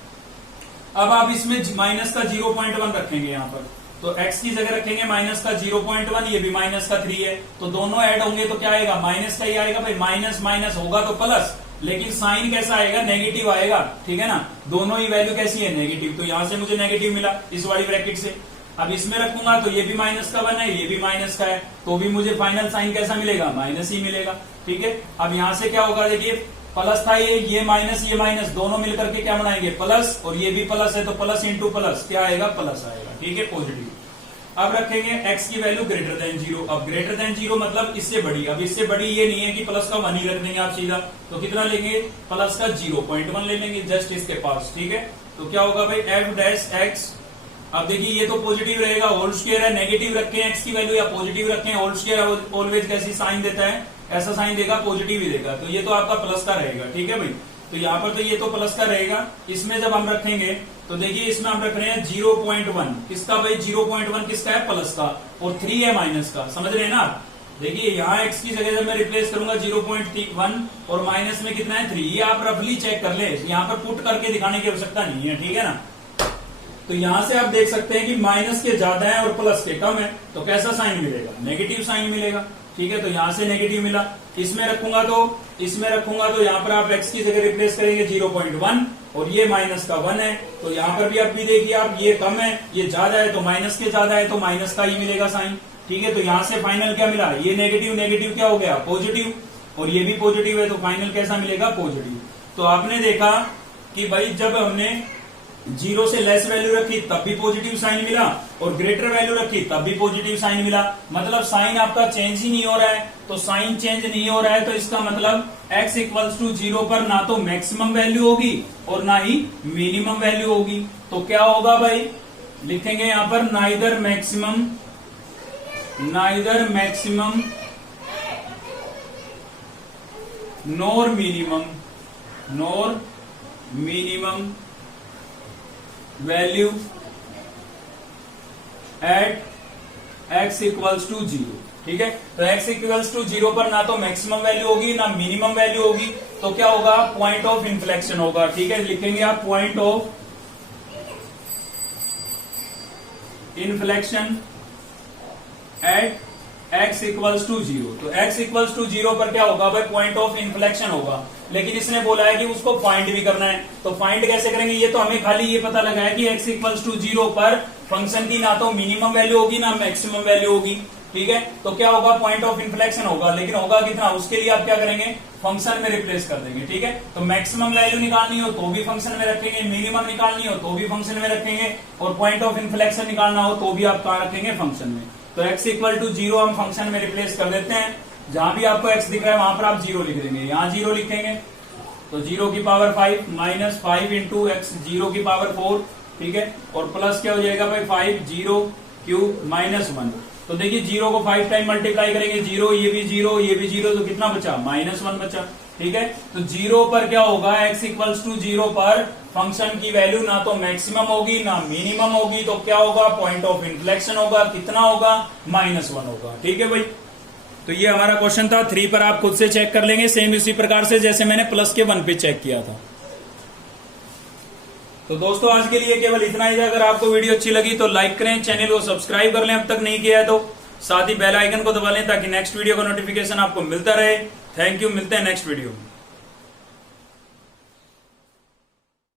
अब आप इसमें माइनस का 0.1 रखेंगे यहाँ पर, तो x की जगह रखेंगे माइनस का 0.1, ये भी माइनस का 3 है, तो दोनों ऐड होंगे तो क्या आएगा, माइनस का ही आएगा भाई। माइनस माइनस होगा तो प्लस, लेकिन साइन कैसा आएगा, नेगेटिव आएगा, ठीक है ना। दोनों ही वैल्यू कैसी है, नेगेटिव, तो यहां से मुझे नेगेटिव मिला इस वाली ब्रैकेट से। अब इसमें रखूंगा तो ये भी माइनस का 1 है, ये भी माइनस का है, तो भी मुझे फाइनल साइन कैसा मिलेगा, माइनस ही मिलेगा, ठीक है। अब यहां से क्या होगा, देखिए प्लस था ये माइनस दोनों मिलकर के क्या बनाएंगे, प्लस, और ये भी प्लस है तो प्लस इंटू प्लस क्या आएगा, प्लस आएगा, ठीक है, पॉजिटिव। अब रखेंगे x की वैल्यू ग्रेटर देन 0। अब ग्रेटर देन 0 मतलब इससे बड़ी। अब इससे बड़ी ये नहीं है कि प्लस का 1 ही रख देंगे आप सीधा, तो कितना लेंगे, प्लस का 0.1 ले लेंगे जस्ट इसके पास, ठीक है। तो क्या होगा भाई, f डैश x। अब देखिए ये तो पॉजिटिव रहेगा, होल स्क्वायर है, नेगेटिव रखें x की वैल्यू या पॉजिटिव रखें, होल स्क्वायर ऑलवेज कैसी साइन देता है, ऐसा साइन देगा, पॉजिटिव ही देगा, तो ये तो आपका प्लस का रहेगा, ठीक है भाई। तो यहाँ पर तो ये तो प्लस का रहेगा, इसमें जब हम रखेंगे तो देखिए इसमें हम रख रहे हैं 0.1, किसका भाई, 0.1 किसका है, प्लस का, और 3 है माइनस का, समझ रहे हैं ना आप। देखिए यहाँ x की जगह जब मैं रिप्लेस करूंगा 0.1 और माइनस में कितना है 3, ये आप रफली चेक कर ले, यहाँ पर पुट करके दिखाने की आवश्यकता नहीं है, ठीक है ना। तो यहां से आप देख सकते हैं कि माइनस के ज्यादा है और प्लस के कम है, तो कैसा साइन मिलेगा, नेगेटिव साइन मिलेगा, ठीक है। तो यहां से नेगेटिव मिला, इसमें रखूंगा तो यहाँ पर आप x की जगह रिप्लेस करेंगे 0.1 और ये माइनस का 1 है, तो यहाँ पर भी आप भी देखिए आप, ये कम है ये ज्यादा है, तो माइनस के ज्यादा है तो माइनस का ही मिलेगा साइन, ठीक है। तो यहाँ से फाइनल क्या मिला, ये नेगेटिव नेगेटिव क्या हो गया, पॉजिटिव, और ये भी पॉजिटिव है, तो फाइनल कैसा मिलेगा, पॉजिटिव। तो आपने देखा कि भाई जब हमने 0 से लेस वैल्यू रखी तब भी पॉजिटिव साइन मिला, और ग्रेटर वैल्यू रखी तब भी पॉजिटिव साइन मिला, मतलब साइन आपका चेंज ही नहीं हो रहा है। तो साइन चेंज नहीं हो रहा है तो इसका मतलब x इक्वल्स टू 0 पर ना तो मैक्सिमम वैल्यू होगी और ना ही मिनिमम वैल्यू होगी। तो क्या होगा भाई, लिखेंगे यहां पर neither maximum nor minimum value at x equals to 0, ठीक है। तो x इक्वल्स टू 0 पर ना तो मैक्सिमम वैल्यू होगी ना मिनिमम वैल्यू होगी, तो क्या होगा, पॉइंट ऑफ इन्फ्लेक्शन होगा, ठीक है। लिखेंगे आप point of inflection at x equals to 0। तो x इक्वल्स टू 0 पर क्या होगा भाई, पॉइंट ऑफ इन्फ्लेक्शन होगा, लेकिन इसने बोला है कि उसको फाइंड भी करना है, तो फाइंड कैसे करेंगे, ये तो हमें खाली ये पता लगा है कि x इक्वल्स टू 0 पर फंक्शन की ना तो मिनिमम वैल्यू होगी ना मैक्सिमम वैल्यू होगी, ठीक है। तो क्या होगा, पॉइंट ऑफ इन्फ्लेक्शन होगा, लेकिन होगा कितना, उसके लिए आप क्या करेंगे, फंक्शन में रिप्लेस कर देंगे, ठीक है। तो मैक्सिमम वैल्यू निकालनी हो तो भी फंक्शन में रखेंगे, मिनिमम निकालनी हो तो भी फंक्शन में रखेंगे, और पॉइंट ऑफ इन्फ्लेक्शन निकालना हो तो भी आप कहां रखेंगे, फंक्शन में। तो x इक्वल टू 0 हम फंक्शन में रिप्लेस कर देते हैं, जहां भी आपको x दिख रहा है वहां पर आप 0 लिख देंगे, यहां 0 लिखेंगे तो 0 की पावर 5 माइनस 5 इंटू एक्स 0 की पावर 4, ठीक है, और प्लस क्या हो जाएगा भाई 5 0 क्यूब माइनस 1। तो देखिए 0 को 5 टाइम मल्टीप्लाई करेंगे, 0 ये भी 0 ये भी 0, तो कितना बचा, -1 बचा, ठीक है। तो 0 पर क्या होगा, x इक्वल्स टू 0 पर फंक्शन की वैल्यू ना तो मैक्सिमम होगी ना मिनिमम होगी, तो क्या होगा, पॉइंट ऑफ इन्फ्लेक्शन होगा, कितना होगा, -1 होगा, ठीक है भाई। तो ये हमारा क्वेश्चन था 3 पर, आप खुद से चेक कर लेंगे सेम इसी प्रकार से जैसे मैंने प्लस के 1 पे चेक किया था। तो दोस्तों आज के लिए केवल इतना ही। अगर आपको वीडियो अच्छी लगी तो लाइक करें, चैनल को सब्सक्राइब कर लें अब तक नहीं किया है तो, साथ ही बेल आइकन को दबा लें ताकि नेक्स्ट वीडियो का नोटिफिकेशन आपको मिलता रहे। थैंक यू, मिलते हैं नेक्स्ट वीडियो में।